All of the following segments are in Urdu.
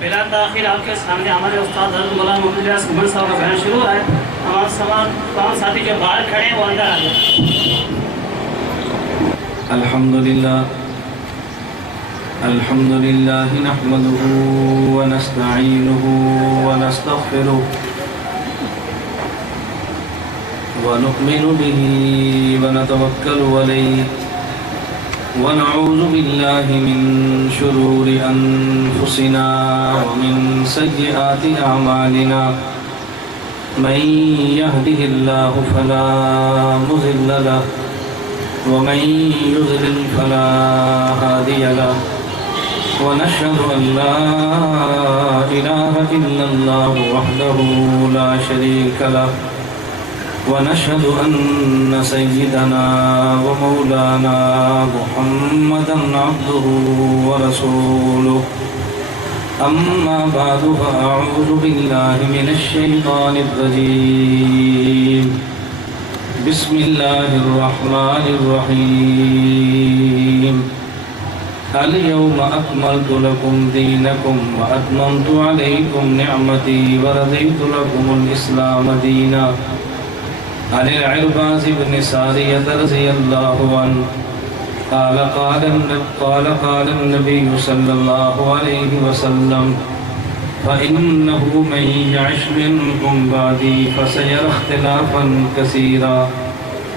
بلا تاخیر آپ کے سامنے ہمارے استاد حضرت مولانا محمد الیاس گھمنڈ صاحب کا بیان شروع ہو رہا ہے. ہمارے تمام ساتھی جو باہر کھڑے ہیں وہ اندر آ جائیں. الحمد لله نحمده ونستعينه ونستغفره ونؤمن به ونتوكل عليه ونعوذ بالله من شرور أنفسنا ومن سيئات أعمالنا من يهده الله فلا مضل له ومن يضلل فلا هادي له ونشهد أن لا إله إلا الله وحده لا شريك له ونشهد أن سيدنا ومولانا محمدا عبده ورسوله أما بعد فأعوذ بالله من الشيطان الرجيم بسم الله الرحمن الرحيم اليوم أكملت لكم دينكم وأتممت عليكم نعمتي ورضيت لكم الإسلام دينا. عن العرباض بن سارية رضي الله عنه قال النبي صلى الله عليه وسلم فإنه من يعش منكم بعدي فسيرى اختلافا كثيرا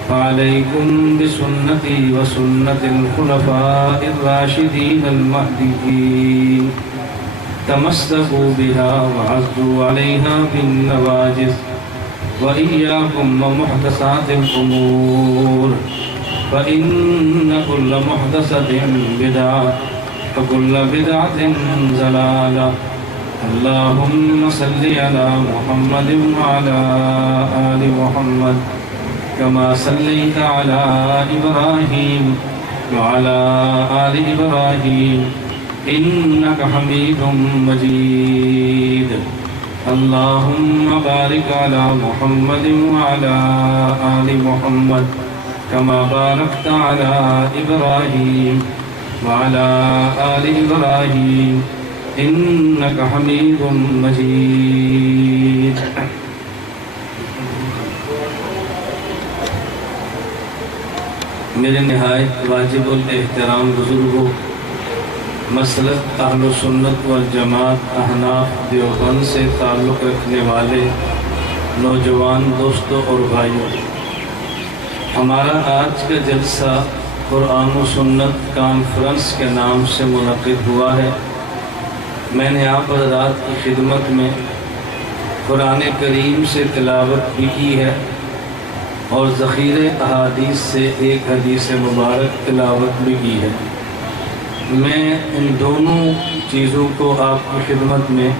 فعليكم بسنتي وسنة الخلفاء الراشدين المهديين تمسكوا بها وعضوا عليها بالنواجذ وإياكم ومحدثات الأمور فإن كل محدثة بدعة وكل بدعة ضلالة. اللهم صل على محمد وعلى آل محمد كما صليت على إبراهيم وعلى آل إبراهيم إنك حميد مجيد. اللهم بارك على محمد وعلى آل محمد كما باركت على إبراهيم وعلى آل إبراهيم إنك حميد مجيد. میرے نہایت واجب الاحترام بزرگوں، مسلک اہل سنت والجماعت احناف دیوبند سے تعلق رکھنے والے نوجوان دوستوں اور بھائیوں، ہمارا آج کا جلسہ قرآن و سنت کانفرنس کے نام سے منعقد ہوا ہے. میں نے آپ حضرات کی خدمت میں قرآن کریم سے تلاوت بھی کی ہے اور ذخیرہ احادیث سے ایک حدیث مبارک تلاوت بھی کی ہے. میں ان دونوں چیزوں کو آپ کی خدمت میں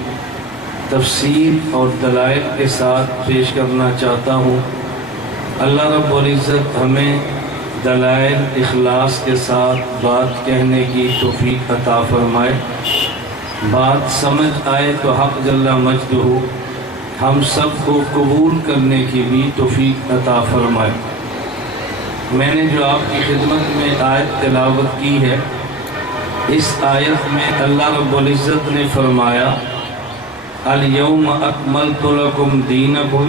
تفصیل اور دلائل کے ساتھ پیش کرنا چاہتا ہوں. اللہ رب العزت ہمیں دلائل اخلاص کے ساتھ بات کہنے کی توفیق عطا فرمائے. بات سمجھ آئے تو حق جل مجدہ ہم سب کو قبول کرنے کی بھی توفیق عطا فرمائے. میں نے جو آپ کی خدمت میں آیت تلاوت کی ہے، اس آیت میں اللہ رب العزت نے فرمایا الیوم اکملت لکم دینکم،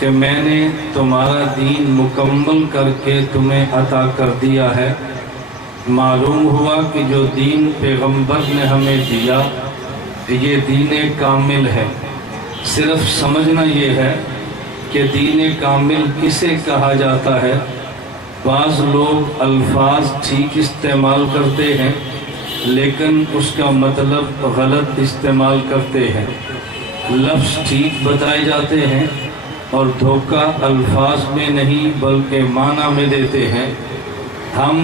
کہ میں نے تمہارا دین مکمل کر کے تمہیں عطا کر دیا ہے. معلوم ہوا کہ جو دین پیغمبر نے ہمیں دیا یہ دین کامل ہے. صرف سمجھنا یہ ہے کہ دین کامل کسے کہا جاتا ہے. بعض لوگ الفاظ ٹھیک استعمال کرتے ہیں لیکن اس کا مطلب غلط استعمال کرتے ہیں. لفظ ٹھیک بتائے جاتے ہیں اور دھوکہ الفاظ میں نہیں بلکہ معنی میں دیتے ہیں. ہم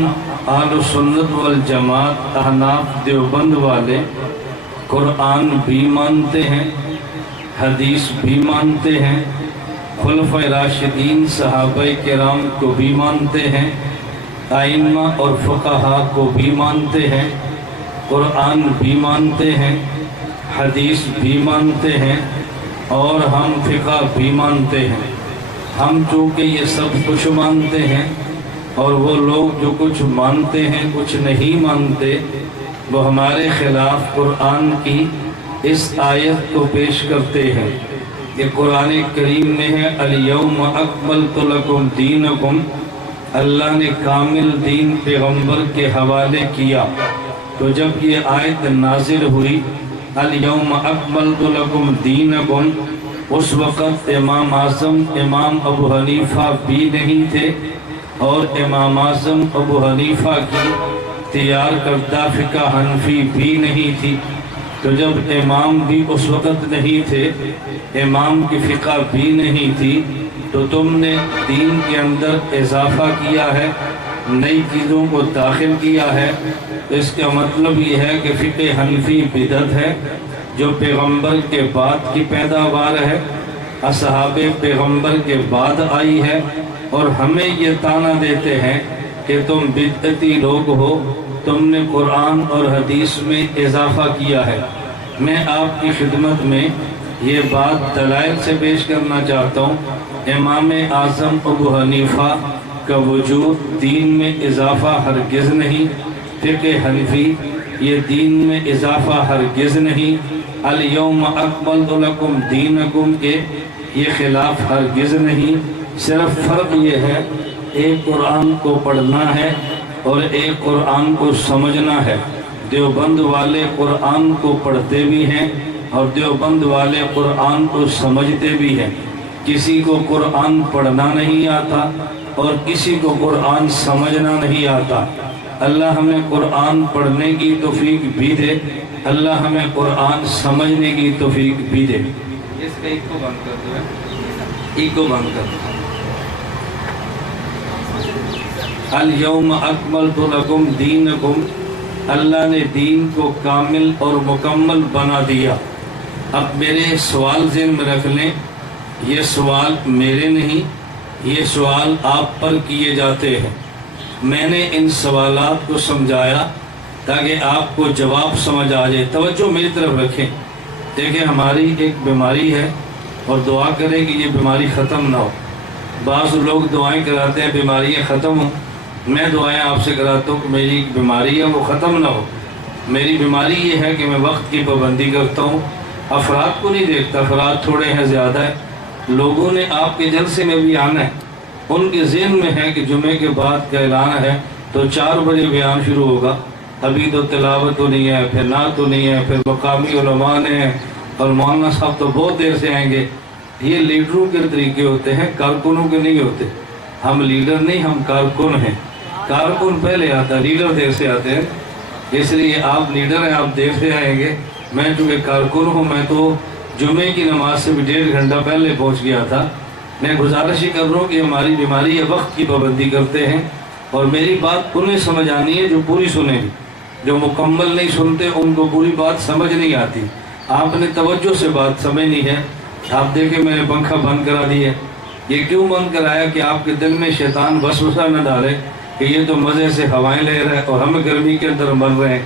اہل سنت والجماعت احناف دیوبند والے قرآن بھی مانتے ہیں، حدیث بھی مانتے ہیں، خلفائے راشدین صحابہ کرام کو بھی مانتے ہیں، ائمہ اور فقہا کو بھی مانتے ہیں، قرآن بھی مانتے ہیں، حدیث بھی مانتے ہیں اور ہم فقہ بھی مانتے ہیں. ہم چونکہ یہ سب کچھ مانتے ہیں اور وہ لوگ جو کچھ مانتے ہیں کچھ نہیں مانتے، وہ ہمارے خلاف قرآن کی اس آیت کو پیش کرتے ہیں کہ قرآن کریم میں ہے الیوم اکملت لکم دینکم، اللہ نے کامل دین پیغمبر کے حوالے کیا۔ تو جب یہ آیت نازل ہوئی الیوم اکملت لکم دینکم، اس وقت امام اعظم امام ابو حنیفہ بھی نہیں تھے اور امام اعظم ابو حنیفہ کی تیار کردہ فقہ حنفی بھی نہیں تھی۔ تو جب امام بھی اس وقت نہیں تھے، امام کی فقہ بھی نہیں تھی، تو تم نے دین کے اندر اضافہ کیا ہے، نئی چیزوں کو داخل کیا ہے، تو اس کا مطلب یہ ہے کہ فقہ حنفی بدعت ہے جو پیغمبر کے بعد کی پیداوار ہے، اصحاب پیغمبر کے بعد آئی ہے، اور ہمیں یہ طعنہ دیتے ہیں کہ تم بدعتی لوگ ہو، تم نے قرآن اور حدیث میں اضافہ کیا ہے۔ میں آپ کی خدمت میں یہ بات دلائل سے پیش کرنا چاہتا ہوں۔ امام اعظم ابو حنیفہ کا وجود دین میں اضافہ ہرگز نہیں، فقہ حنفی یہ دین میں اضافہ ہرگز نہیں، الیوم اکملت لکم دینکم کے یہ خلاف ہرگز نہیں۔ صرف فرق یہ ہے ایک قرآن کو پڑھنا ہے اور ایک قرآن کو سمجھنا ہے۔ دیوبند والے قرآن کو پڑھتے بھی ہیں اور دیوبند والے قرآن کو سمجھتے بھی ہیں۔ کسی کو قرآن پڑھنا نہیں آتا اور کسی کو قرآن سمجھنا نہیں آتا۔ اللہ ہمیں قرآن پڑھنے کی توفیق بھی دے، اللہ ہمیں قرآن سمجھنے کی توفیق بھی دے۔ اس کا ایک کو بند کر دو، ایک کو بند کر دو۔ الیوم اکملت لکم دینکم، اللہ نے دین کو کامل اور مکمل بنا دیا۔ اب میرے سوال ذہن میں رکھ لیں، یہ سوال میرے نہیں، یہ سوال آپ پر کیے جاتے ہیں۔ میں نے ان سوالات کو سمجھایا تاکہ آپ کو جواب سمجھ آ جائے۔ توجہ میری طرف رکھیں۔ دیکھیں ہماری ایک بیماری ہے اور دعا کریں کہ یہ بیماری ختم نہ ہو۔ بعض لوگ دعائیں کراتے ہیں بیماریاں ختم ہوں، میں دعائیں آپ سے کراتا ہوں کہ میری بیماری ہے وہ ختم نہ ہو۔ میری بیماری یہ ہے کہ میں وقت کی پابندی کرتا ہوں، افراد کو نہیں دیکھتا، افراد تھوڑے ہیں زیادہ ہے، لوگوں نے آپ کے جلسے میں بھی آنا ہے، ان کے ذہن میں ہے کہ جمعے کے بعد کا اعلان ہے تو 4 بجے بیان شروع ہوگا، ابھی تو تلاوت تو نہیں ہے، پھر نعت تو نہیں ہے، پھر مقامی علماء نے اور مولانا صاحب تو بہت دیر سے آئیں گے۔ یہ لیڈروں کے طریقے ہوتے ہیں، کارکنوں کے نہیں ہوتے۔ ہم لیڈر نہیں، ہم کارکن ہیں۔ کارکن پہلے آتا ہے، لیڈر دیر سے آتے ہیں، اس لیے آپ لیڈر ہیں، آپ دیر سے آئیں گے۔ میں چونکہ کارکن ہوں، میں تو جمعے کی نماز سے بھی 1.5 گھنٹہ پہلے پہنچ گیا تھا۔ میں گزارش ہی کر رہا ہوں کہ ہماری بیماری ہے وقت کی پابندی کرتے ہیں، اور میری بات انہیں سمجھ آنی ہے جو پوری سنیں گی، جو مکمل نہیں سنتے ان کو پوری بات سمجھ نہیں آتی۔ آپ نے توجہ سے بات سمجھنی ہے۔ آپ دیکھیں میں نے پنکھا بند کرا دی ہے، یہ کیوں بند کرایا کہ آپ کے دل میں شیطان وسوسہ نہ ڈالے کہ یہ تو مزے سے ہوائیں لے رہے ہیں اور ہم گرمی کے اندر مر رہے ہیں۔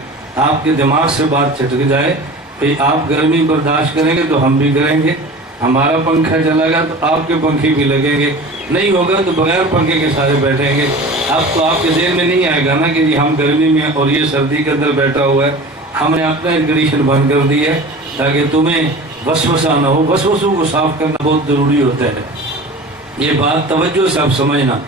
آپ کے دماغ سے بات چھٹک جائے کہ آپ گرمی برداشت کریں گے تو ہم بھی کریں گے، ہمارا پنکھا چلا گا تو آپ کے پنکھے بھی لگیں گے، نہیں ہوگا تو بغیر پنکھے کے سارے بیٹھیں گے۔ اب تو آپ کے ذہن میں نہیں آئے گا نا کہ ہم گرمی میں اور یہ سردی کے اندر بیٹھا ہوا ہے۔ ہم نے اپنا ایئر کنڈیشن بند کر دی ہے تاکہ تمہیں وسوسہ نہ ہو۔ وسوسوں کو صاف کرنا بہت ضروری ہوتا ہے، یہ بات توجہ سے آپ سمجھنا۔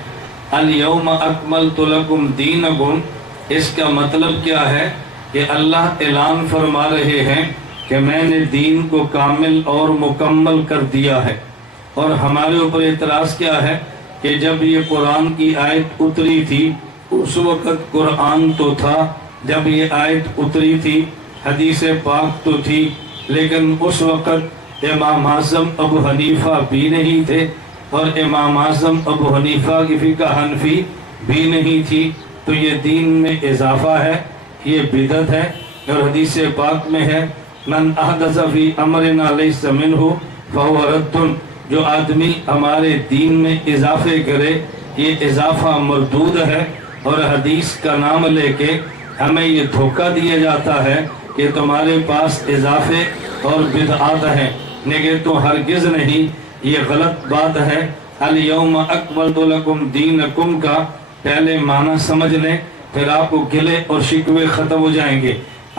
الیوم اکملت لکم دینکم، اس کا مطلب کیا ہے کہ اللہ اعلان فرما رہے ہیں کہ میں نے دین کو کامل اور مکمل کر دیا ہے۔ اور ہمارے اوپر اعتراض کیا ہے کہ جب یہ قرآن کی آیت اتری تھی اس وقت قرآن تو تھا، جب یہ آیت اتری تھی حدیث پاک تو تھی، لیکن اس وقت امام اعظم ابو حنیفہ بھی نہیں تھے اور امام اعظم ابو حنیفہ کی فقہ حنفی بھی نہیں تھی، تو یہ دین میں اضافہ ہے، یہ بدعت ہے۔ اور حدیث پاک میں ہے من احدث فی امرنا لیس منہ فہو رد، جو آدمی ہمارے دین میں اضافے کرے یہ اضافہ مردود ہے۔ اور حدیث کا نام لے کے ہمیں یہ دھوکہ دیا جاتا ہے کہ تمہارے پاس اضافے اور بدعات ہیں، لیکن تو ہرگز نہیں، یہ غلط بات ہے۔ الیوم اکملت لکم دینکم کا پہلے معنی سمجھ لیں، پھر آپ کو گلے اور شکوے ختم ہو جائیں گے۔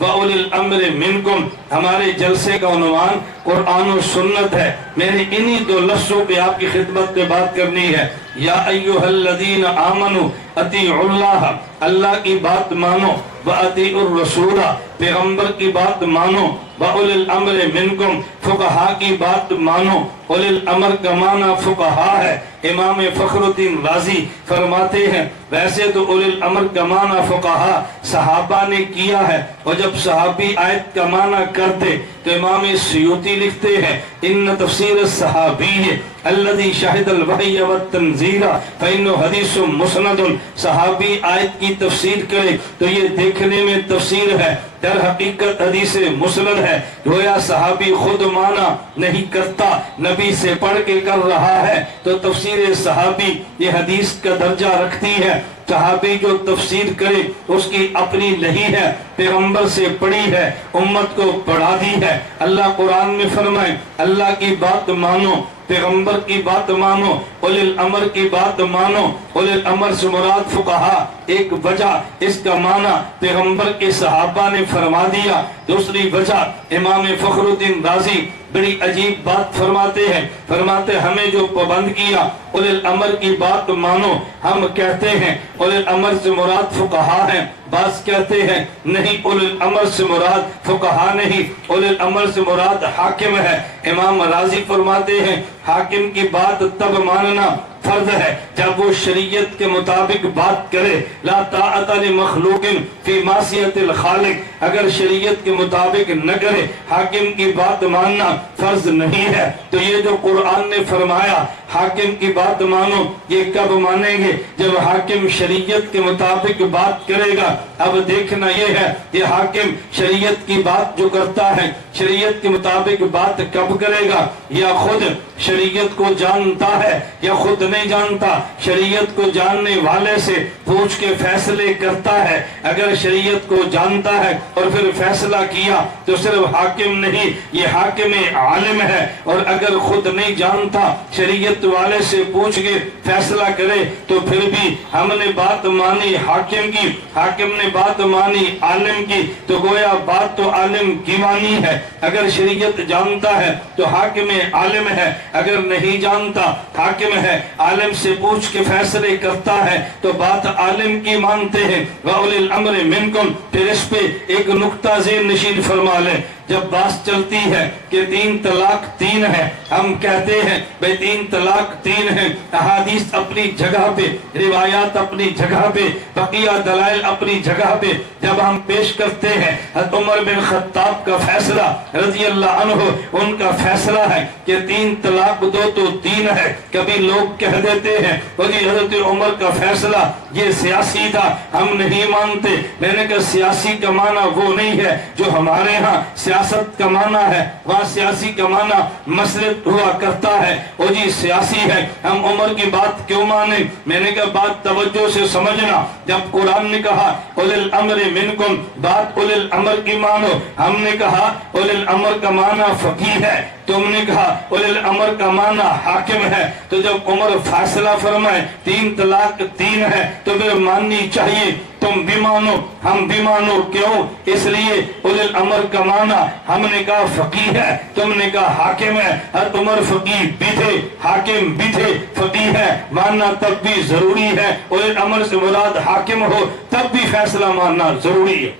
وَأُولِي الْأَمْرِ مِنْكُمْ، ہمارے جلسے کا عنوان قرآن و سنت ہے۔ میں نے انہی دو لفظوں پہ آپ کی خدمت میں بات کرنی ہے۔ یا ایھا الذین آمنوا اطیعوا اللہ، اللہ کی بات مانو، وَأَطِیعُوا الرَّسُولَ، پیغمبر کی بات مانو، وَأُولِي الْأَمْرِ مِنْكُمْ، فقہا کی بات مانو۔ اولی الامر کا معنی فقہا ہے۔ امام فخر الدین رازی فرماتے ہیں ویسے تو اولی الامر کا معنی فقہا صحابہ نے کیا ہے، اور جب صحابی آیت کا معنی کرتے تو امام سیوطی لکھتے ہیں ان تفسیر الصحابی الذي شہد الوحی والتنزیل فإنه حدیث مسند، صحابی آیت کی تفسیر کرے تو یہ دیکھنے میں تفسیر ہے، در حقیقت حدیث مسند ہے۔ گویا صحابی خود معنی نہیں کرتا، نبی سے پڑھ کے کر رہا ہے، تو تفسیر صحابی یہ حدیث کا درجہ رکھتی ہے۔ صحابی جو تفسیر کرے اس کی اپنی نہیں ہے، پیغمبر سے پڑھی ہے، امت کو پڑھا دی ہے۔ اللہ قرآن میں فرمائے اللہ کی بات مانو، پیغمبر کی بات مانو، اولی الامر کی بات مانو۔ اولی الامر سے مراد فقہا، ایک وجہ اس کا معنی پیغمبر کے صحابہ نے فرما دیا، دوسری وجہ امام فخر الدین رازی بڑی عجیب بات فرماتے ہیں، فرماتے ہمیں جو پابند کیا اولی الامر کی بات مانو، ہم کہتے ہیں اولی الامر سے مراد فقہا ہیں، بعض کہتے ہیں نہیں اولی الامر سے مراد فقہا نہیں، اولی الامر سے مراد حاکم ہے۔ امام رازی فرماتے ہیں حاکم کی بات تب ماننا فرض ہے جب وہ شریعت کے مطابق بات کرے، لا طاعت لمخلوق فی معصیت الخالق، اگر شریعت کے مطابق نہ کرے حاکم کی بات ماننا فرض نہیں ہے۔ تو یہ جو قرآن نے فرمایا حاکم کی بات مانو، یہ کب مانیں گے؟ جب حاکم شریعت کے مطابق بات کرے گا۔ اب دیکھنا یہ ہے یہ حاکم شریعت کی بات جو کرتا ہے شریعت کے مطابق بات کب کرے گا؟ یا خود شریعت کو جانتا ہے یا خود نہیں جانتا، شریعت کو جاننے والے سے پوچھ کے فیصلے کرتا ہے۔ اگر شریعت کو جانتا ہے اور پھر فیصلہ کیا تو صرف حاکم نہیں، یہ حاکم عالم ہے، اور اگر خود نہیں جانتا شریعت والے سے پوچھ کے فیصلہ کرے تو پھر بھی ہم نے بات مانی حاکم کی، حاکم نے بات مانی عالم کی، تو گویا بات تو عالم کی مانی ہے۔ اگر شریعت جانتا ہے تو حاکم عالم ہے، اگر نہیں جانتا حاکم ہے، عالم سے پوچھ کے فیصلے کرتا ہے تو بات عالم کی مانتے ہیں۔ وَأُولِي الْأَمْرِ مِنْكُمْ، پھر اس پہ ایک نقطہ ذہن نشین فرما لیں۔ جب بات چلتی ہے کہ 3 طلاق 3 ہے، ہم کہتے ہیں بھئی 3 طلاق 3 ہے، احادیث اپنی جگہ پہ، روایات اپنی جگہ پہ، بقیہ دلائل اپنی جگہ پہ، جب ہم پیش کرتے ہیں حضرت عمر بن خطاب کا فیصلہ رضی اللہ عنہ، ان کا فیصلہ ہے کہ 3 طلاق 2 تو 3 ہے۔ کبھی لوگ کہہ دیتے ہیں وہی حضرت عمر کا فیصلہ یہ سیاسی تھا، ہم نہیں مانتے۔ میں نے کہا سیاسی کا معنی وہ نہیں ہے جو ہمارے ہاں سیاست کا معنی ہے، وہاں سیاسی کا معنی مسلط ہوا کرتا ہے۔ وہ جی سیاسی ہے، ہم عمر کی بات کیوں مانیں؟ میں نے کہا بات توجہ سے سمجھنا، جب قرآن نے کہا اولی الامر منکم، بات اولی الامر کی مانو، ہم نے کہا اولی الامر کا معنی فقیہ ہے، تم نے کہا اولی الامر کا معنی حاکم ہے۔ تو جب عمر فیصلہ فرمائے 3 طلاق 3 ہے تو پھر ماننی چاہیے، تم بھی مانو ہم بھی مانو۔ کیوں؟ اس لیے اولی الامر کا معنی ہم نے کہا فقیہ ہے، تم نے کہا حاکم ہے۔ حضرت عمر فقیہ بھی تھے، حاکم بھی تھے، فقیہ ہے، ماننا تب بھی ضروری ہے۔ اولی الامر سے مراد حاکم ہو تب بھی فیصلہ ماننا ضروری ہے۔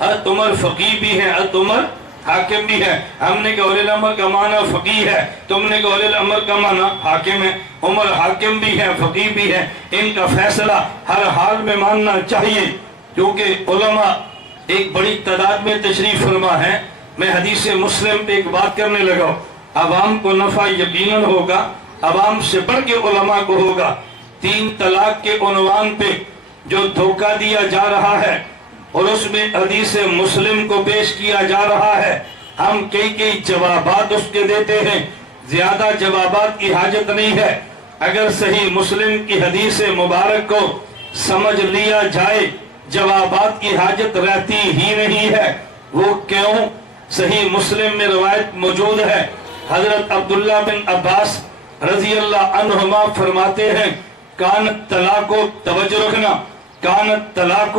حضرت عمر فقیہ بھی ہے، حضرت عمر حاکم بھی ہے۔ ہم نے کہا اولی الامر کا معنی فقیہ ہے، تم نے کہا اولی الامر کا معنی حاکم ہے۔ عمر حاکم بھی ہے، فقیہ بھی ہے، ان کا فیصلہ ہر حال میں ماننا چاہیے، کیونکہ علماء ایک بڑی تعداد میں تشریف فرما ہے۔ میں حدیث مسلم پہ ایک بات کرنے لگا، عوام کو نفع یقیناً ہوگا، عوام سے بڑھ کے علماء کو ہوگا۔ 3 طلاق کے عنوان پہ جو دھوکہ دیا جا رہا ہے اور اس میں حدیث مسلم کو پیش کیا جا رہا ہے، ہم کئی جوابات اس کے دیتے ہیں، زیادہ جوابات کی حاجت نہیں ہے۔ اگر صحیح مسلم کی حدیث مبارک کو سمجھ لیا جائے جوابات کی حاجت رہتی ہی نہیں ہے۔ وہ کیوں؟ صحیح مسلم میں روایت موجود ہے، حضرت عبداللہ بن عباس رضی اللہ عنہما فرماتے ہیں کانت طلاق، توجہ رکھنا، کانت طلاق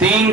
3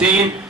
3।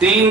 3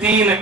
3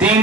3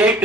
1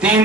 3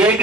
1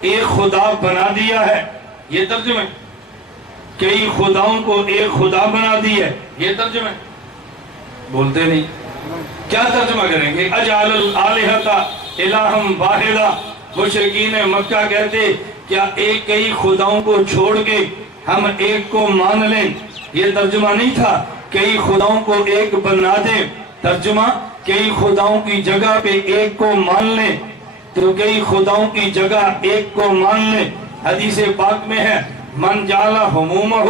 ایک خدا بنا دیا ہے، یہ ترجمہ ہے۔ کئی خداؤں کو ایک خدا بنا دی ہے، یہ ترجمہ ہے۔ بولتے نہیں، کیا ترجمہ کریں گے؟ اجعل الالہۃ الہم واحدا، مشرکین مکہ کہتے کیا ایک کئی خداؤں کو چھوڑ کے ہم ایک کو مان لیں؟ یہ ترجمہ نہیں تھا کئی خداؤں کو ایک بنا دیں، ترجمہ کئی خداؤں کی جگہ پہ ایک کو مان لیں، تو کئی خداؤں کی جگہ ایک کو مان لیں۔ حدیث پاک میں ہے من جعل ہمومہ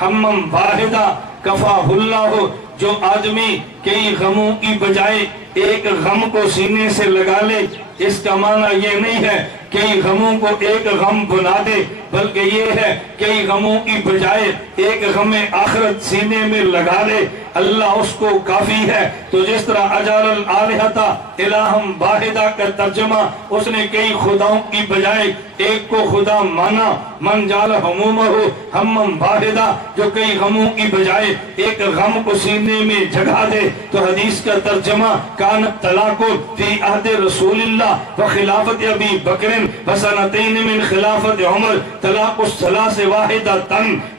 ہمم واحدا کفاہ اللہ، جو آدمی کئی غموں کی بجائے ایک غم کو سینے سے لگا لے، اس کا معنی یہ نہیں ہے کئی غموں کو ایک غم بنا دے، بلکہ یہ ہے کئی غموں کی بجائے ایک غم آخرت سینے میں لگا لے، اللہ اس کو کافی ہے۔ تو جس طرح اجعل الالہۃ الہم واحدا کا ترجمہ اس نے کئی خداؤں کی بجائے ایک کو خدا مانا، من جعل ہمومہ ہمم واحدا، جو کئی غموں کی بجائے ایک غم کو سینے میں جگہ دے۔ تو حدیث کا ترجمہ کانت طلاق فی عہد رسول اللہ و خلافت ابی بکر و سنتین من خلافت عمر، طلاق الثلاث واحدۃ،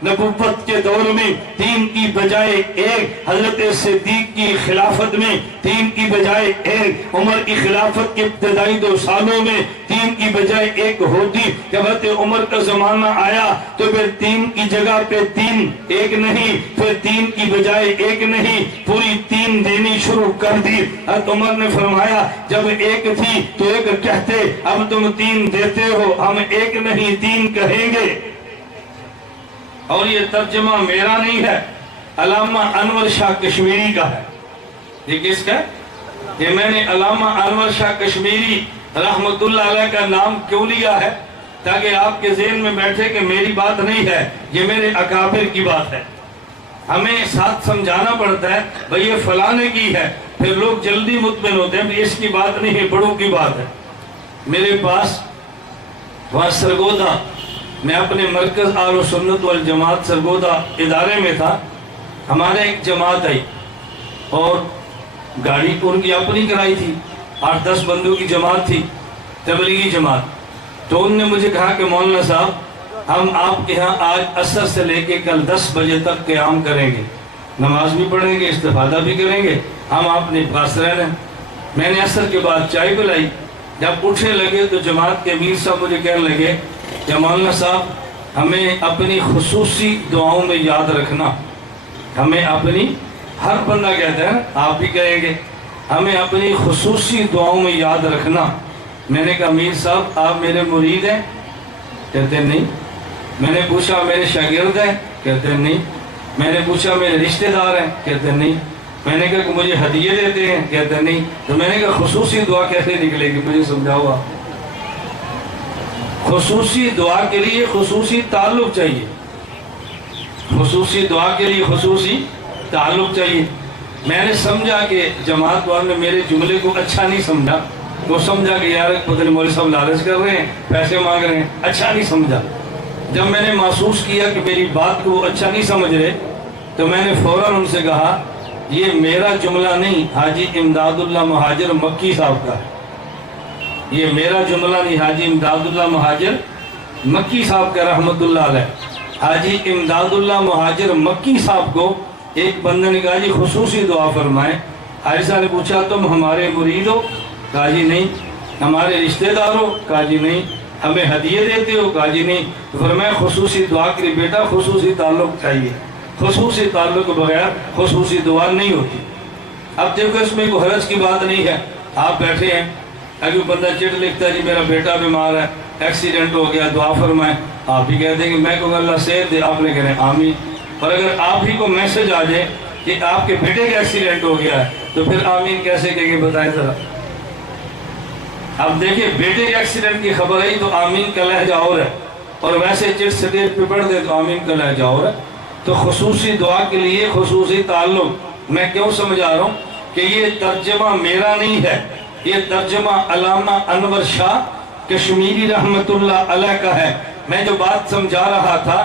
نبوت کے دور میں تین کی بجائے ایک، حضرت صدیق کی خلافت میں تین کی بجائے ایک، عمر کی خلافت کے ابتدائی 2 سالوں میں تین کی بجائے ایک ہوتی۔ جب حضرت عمر کا زمانہ آیا تو پھر تین کی جگہ پہ تین، ایک نہیں، پھر تین کی بجائے ایک نہیں، پوری تین دینی شروع کر دی۔ حضرت عمر نے فرمایا جب ایک تھی تو ایک کہتے، اب تم تین دیتے ہو، ہم ایک نہیں تین کہیں گے۔ اور یہ ترجمہ میرا نہیں ہے، علامہ انور شاہ کشمیری کا ہے۔ یہ کس کا؟ یہ میں نے علامہ انور شاہ کشمیری رحمت اللہ علیہ کا نام کیوں لیا ہے؟ تاکہ آپ کے ذہن میں بیٹھے کہ میری بات نہیں ہے، یہ میرے اکابر کی بات ہے۔ ہمیں ساتھ سمجھانا پڑتا ہے بھئی یہ فلانے کی ہے، پھر لوگ جلدی مطمئن ہوتے ہیں کہ اس کی بات نہیں ہے، بڑوں کی بات ہے۔ میرے پاس وہاں سرگودا، میں اپنے مرکز اہل سنت والجماعت سرگودا ادارے میں تھا، ہمارے ایک جماعت آئی اور گاڑی ان کی اپنی کرائی تھی، 8-10 بندوں کی جماعت تھی، تبلیغی جماعت۔ تو ان نے مجھے کہا کہ مولانا صاحب ہم آپ کے ہاں آج عصر سے لے کے کل 10 بجے تک قیام کریں گے، نماز بھی پڑھیں گے، استفادہ بھی کریں گے، ہم آپ نے پاس رہنا۔ میں نے عصر کے بعد چائے پلائی، جب اٹھنے لگے تو جماعت کے امیر صاحب مجھے کہنے لگے کہ مولانا صاحب ہمیں اپنی خصوصی دعاؤں میں یاد رکھنا، ہمیں اپنی، ہر بندہ کہتا ہے آپ بھی کہیں گے، ہمیں اپنی خصوصی دعاؤں میں یاد رکھنا۔ میں نے کہا امیر صاحب آپ میرے مرید ہیں؟ کہتے ہیں نہیں۔ میں نے پوچھا میرے شاگرد ہیں؟ کہتے ہیں نہیں۔ میں نے پوچھا میرے رشتہ دار ہیں؟ کہتے ہیں نہیں۔ میں نے کہا کہ مجھے ہدیے دیتے ہیں؟ کہتے ہیں نہیں۔ تو میں نے کہا خصوصی دعا کیسے نکلے گی، مجھے سمجھاؤ آپ۔ خصوصی دعا کے لیے خصوصی تعلق چاہیے، خصوصی دعا کے لیے خصوصی تعلق چاہیے۔ میں نے سمجھا کہ جماعت والوں نے میرے جملے کو اچھا نہیں سمجھا، وہ سمجھا کہ یار پتہ نہیں مولوی صاحب لالچ کر رہے ہیں، پیسے مانگ رہے ہیں، اچھا نہیں سمجھا۔ جب میں نے محسوس کیا کہ میری بات کو وہ اچھا نہیں سمجھ رہے تو میں نے فوراً ان سے کہا یہ میرا جملہ نہیں، حاجی امداد اللہ مہاجر مکی صاحب کا ہے، یہ میرا جملہ نہیں، حاجی امداد اللہ مہاجر مکی صاحب کا رحمت اللہ علیہ۔ حاجی امداد اللہ مہاجر مکی صاحب کو ایک بندے نے کہا جی خصوصی دعا فرمائیں۔ حاجی صاحب نے پوچھا تم ہمارے مرید ہو؟ کہا جی نہیں۔ ہمارے رشتہ دار ہو؟ کہا جی نہیں۔ ہمیں ہدیے دیتے ہو؟ کہا جی نہیں۔ فرمایا خصوصی دعا کے لیے بیٹا خصوصی تعلق چاہیے، خصوصی تعلق کے بغیر خصوصی دعا نہیں ہوتی۔ اب دیکھو اس میں کوئی حرج کی بات نہیں ہے، آپ بیٹھے ہیں، اگر بندہ چٹ لکھتا ہے جی میرا بیٹا بیمار ہے، ایکسیڈنٹ ہو گیا، دعا فرمائیں، آپ بھی کہہ دیں گے میں کہوں گا اللہ صحت دے، آپ نے کہنا ہے آمین۔ اور اگر آپ ہی کو میسج آ جائے کہ آپ کے بیٹے کا ایکسیڈنٹ ہو گیا ہے تو پھر آمین کیسے کہیں گے بتائیں ذرا۔ اب دیکھیں بیٹے کے ایکسیڈنٹ کی خبر آئی تو آمین کا لہجہ اور ہے، اور ویسے چٹ سٹیج پہ پڑھ دے تو آمین کا لہجہ اور ہے۔ تو خصوصی دعا کے لیے خصوصی تعلق، میں کیوں سمجھا رہا ہوں کہ یہ ترجمہ میرا نہیں ہے، یہ ترجمہ علامہ انور شاہ کشمیری رحمت اللہ علیہ کا ہے۔ میں جو بات سمجھا رہا تھا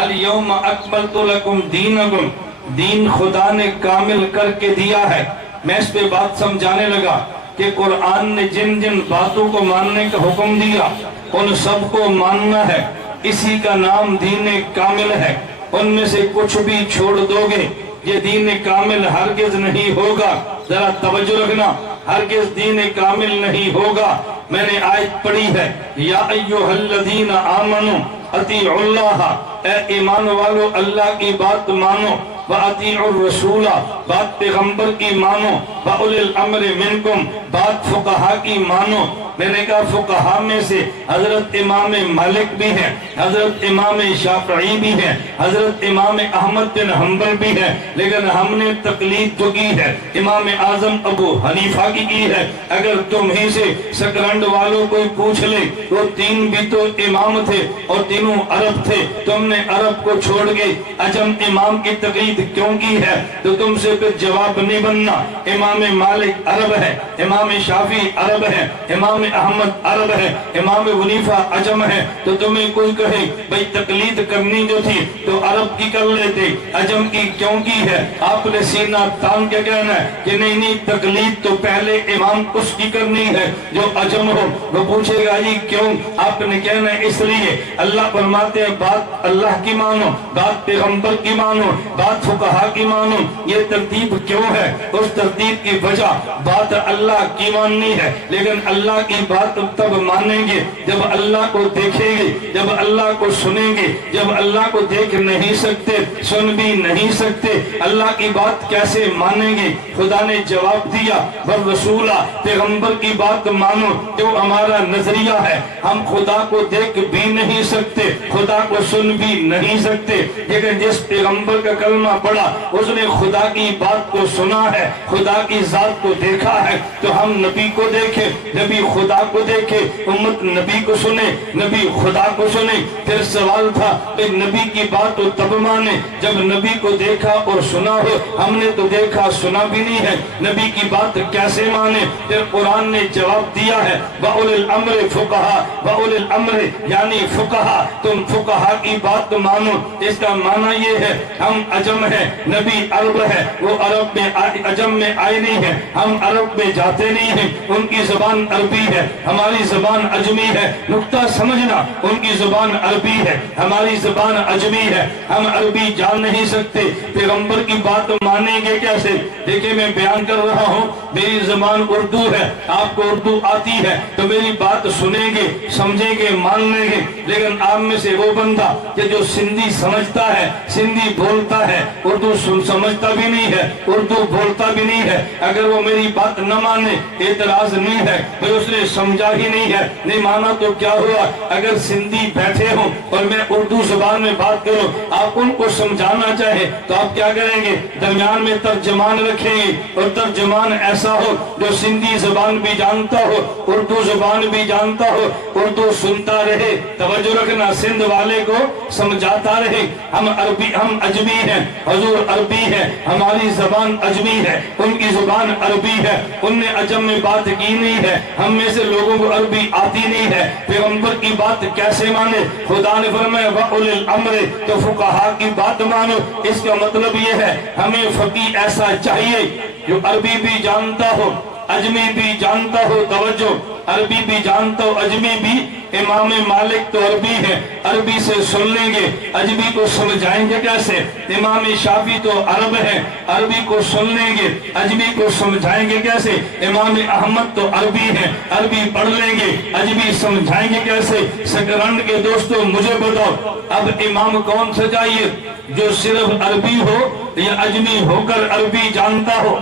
الیوم اکملت لکم دینکم، دین خدا نے کامل کر کے دیا ہے، میں اس پہ بات سمجھانے لگا کہ قرآن نے جن جن باتوں کو ماننے کا حکم دیا ان سب کو ماننا ہے، اسی کا نام دین کامل ہے۔ ان میں سے کچھ بھی چھوڑ دو گے یہ دین کامل ہرگز نہیں ہوگا۔ ذرا توجہ رکھنا، ہرگز دین کامل نہیں ہوگا۔ میں نے آیت پڑھی ہے، یا ایھا الذین آمنوا اطیعوا اللہ، اے ایمان والو اللہ کی بات مانو، وَأَطِيعُوا الرَّسُولَ بات پیغمبر کی مانو، وَأُولِي الْأَمْرِ مِنْكُمْ بات فقہا کی مانو۔ میں نے کہا فقہا میں سے حضرت امام مالک بھی ہیں، حضرت امام شافعی بھی ہیں، حضرت امام احمد بن حنبل بھی ہیں، لیکن ہم نے تقلید جو کی ہے امام اعظم ابو حنیفہ کی ہے۔ اگر تم ہی سے سکرنڈ والوں کوئی پوچھ لے وہ تین بھی تو امام تھے اور تینوں عرب تھے، تم نے عرب کو چھوڑ کے عجم امام کی تقلید کیوں کی ہے؟ تو تم سے پھر جواب نہیں بننا۔ امام مالک عرب ہے، امام شافعی عرب ہے، امام احمد عرب ہے، امام حنیفہ عجم ہے، تو تمہیں کوئی کہے بھئی تقلید کرنی جو تھی تو عرب کی کر لیتے، عجم کی کیوں کی ہے؟ آپ نے سینہ تان کے کہنا ہے کہ نہیں نہیں، تقلید تو پہلے امام اس کی کرنی ہے جو عجم ہو۔ وہ پوچھے گا یہ کیوں؟ آپ نے کہنا ہے اس لیے اللہ فرماتے ہیں بات اللہ کی مانو، بات پیغمبر کی مانو، بات فقہا کی مانو۔ یہ ترتیب کیوں ہے؟ اس ترتیب کی وجہ بات اللہ کی ماننی ہے، لیکن اللہ کی بات تب مانیں گے جب اللہ کو دیکھیں گے، جب اللہ کو سنیں گے۔ جب اللہ کو دیکھ نہیں سکتے، سن بھی نہیں سکتے، اللہ کی بات کیسے مانیں گے؟ خدا نے جواب دیا والرسولہ پیغمبر کی بات مانو، جو ہمارا نظریہ ہے ہم خدا کو دیکھ بھی نہیں سکتے، خدا کو سن بھی نہیں سکتے، لیکن جس پیغمبر کا کلمہ پڑھا اس نے خدا کی بات کو سنا ہے، خدا کی ذات کو دیکھا ہے۔ تو ہم نبی کو دیکھیں، نبی خدا کو دیکھے، امت نبی کو سنے، نبی خدا کو سنے۔ پھر سوال تھا کہ نبی کی بات تو تب مانے جب نبی کو دیکھا اور سنا ہو، ہم نے تو دیکھا سنا بھی نہیں ہے، نبی کی بات کیسے مانے؟ پھر قرآن نے جواب دیا ہے وَأُولِي الْأَمْرِ فُقَہَا، وَأُولِي الْأَمْرِ یعنی فقہا، تم فقہا کی بات مانو۔ اس کا معنی یہ ہے ہم عجم ہیں، نبی عرب ہے، وہ عرب میں عجم میں آئے نہیں ہیں، ہم عرب میں جاتے نہیں ہیں، ان کی زبان عربی ہے، ہماری زبان عجمی ہے۔ نقطہ سمجھنا، ان کی زبان عربی ہے، ہماری زبان عجمی ہے، ہم عربی جان نہیں سکتے، پیغمبر کی بات مانیں گے کیسے؟ دیکھیں میں بیان کر رہا ہوں، میری زبان اردو ہے، آپ کو اردو آتی ہے تو میری بات سنیں گے، سمجھیں گے، مان لیں گے، لیکن آپ میں سے وہ بندہ کہ جو سندھی سمجھتا ہے، سندھی بولتا ہے، اردو سمجھتا بھی نہیں ہے، اردو بولتا بھی نہیں ہے، اگر وہ میری بات نہ مانے اعتراض نہیں ہے، پھر اس نے سمجھا ہی نہیں ہے، نہیں مانا تو کیا ہوا؟ اگر سندھی بیٹھے ہوں اور میں اردو زبان میں بات کروں، آپ ان کو سمجھانا چاہے تو آپ کیا کریں گے؟ درمیان میں ترجمان رکھیں گے، اور ترجمان ایسا ہو جو سندھی زبان بھی جانتا ہو، اردو زبان بھی جانتا ہو، اردو سنتا رہے، توجہ رکھنا، سندھ والے کو سمجھاتا رہے۔ ہم عربی، ہم عجمی ہیں، حضور عربی ہے، ہماری زبان عجمی ہے، ان کی زبان عربی ہے، ان نے عجم میں بات کی نہیں ہے، ہم میں سے لوگوں کو عربی آتی نہیں ہے، پیغمبر کی بات کیسے مانے؟ خدا نے فرمایا وَأُولِي الْأَمْرِ تو فقہا کی بات مانو۔ اس کا مطلب یہ ہے ہمیں فقیہ ایسا چاہیے جو عربی بھی جانتا ہو، عجمی بھی جانتا ہو، توجہ، عربی بھی جانتا ہو، عجمی بھی۔ امام مالک تو عربی ہے، عربی سے سن لیں گے، عجمی کو سمجھائیں گے کیسے؟ امام شافعی تو عرب ہے، عربی کو سن لیں گے، عجمی کو سمجھائیں گے کیسے؟ امام احمد تو عربی ہے، عربی پڑھ لیں گے، عجمی سمجھائیں گے کیسے؟ سکرنڈ کے دوستوں مجھے بتاؤ اب امام کون سا چاہیے؟ جو صرف عربی ہو یا عجمی ہو کر عربی جانتا ہو؟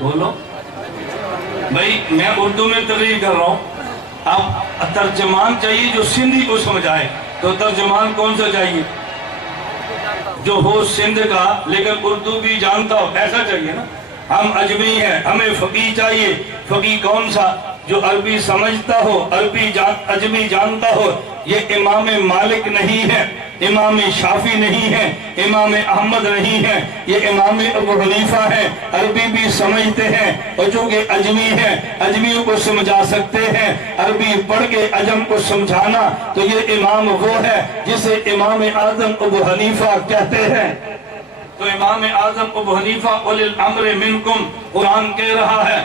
بولو بھائی، میں اردو میں تقریر کر رہا ہوں، اب ترجمان چاہیے جو سندھی کو سمجھائے، تو ترجمان کون سا چاہیے؟ جو ہو سندھ کا لیکن اردو بھی جانتا ہو، ایسا چاہیے نا۔ ہم عجمی ہیں، ہمیں فقیہ چاہیے، فقیہ کون سا؟ جو عربی سمجھتا ہو، عجمی جانتا ہو۔ یہ امام مالک نہیں ہے، امام شافعی نہیں ہے، امام احمد نہیں ہے، یہ امام ابو حنیفہ ہے، عربی بھی سمجھتے ہیں، اور چونکہ عجمی ہیں، عجمیوں کو سمجھا سکتے ہیں، عربی پڑھ کے عجم کو سمجھانا، تو یہ امام وہ ہے جسے امام اعظم ابو حنیفہ کہتے ہیں۔ تو امام اعظم ابو حنیفہ اولی الامر منکم، قرآن کہہ رہا ہے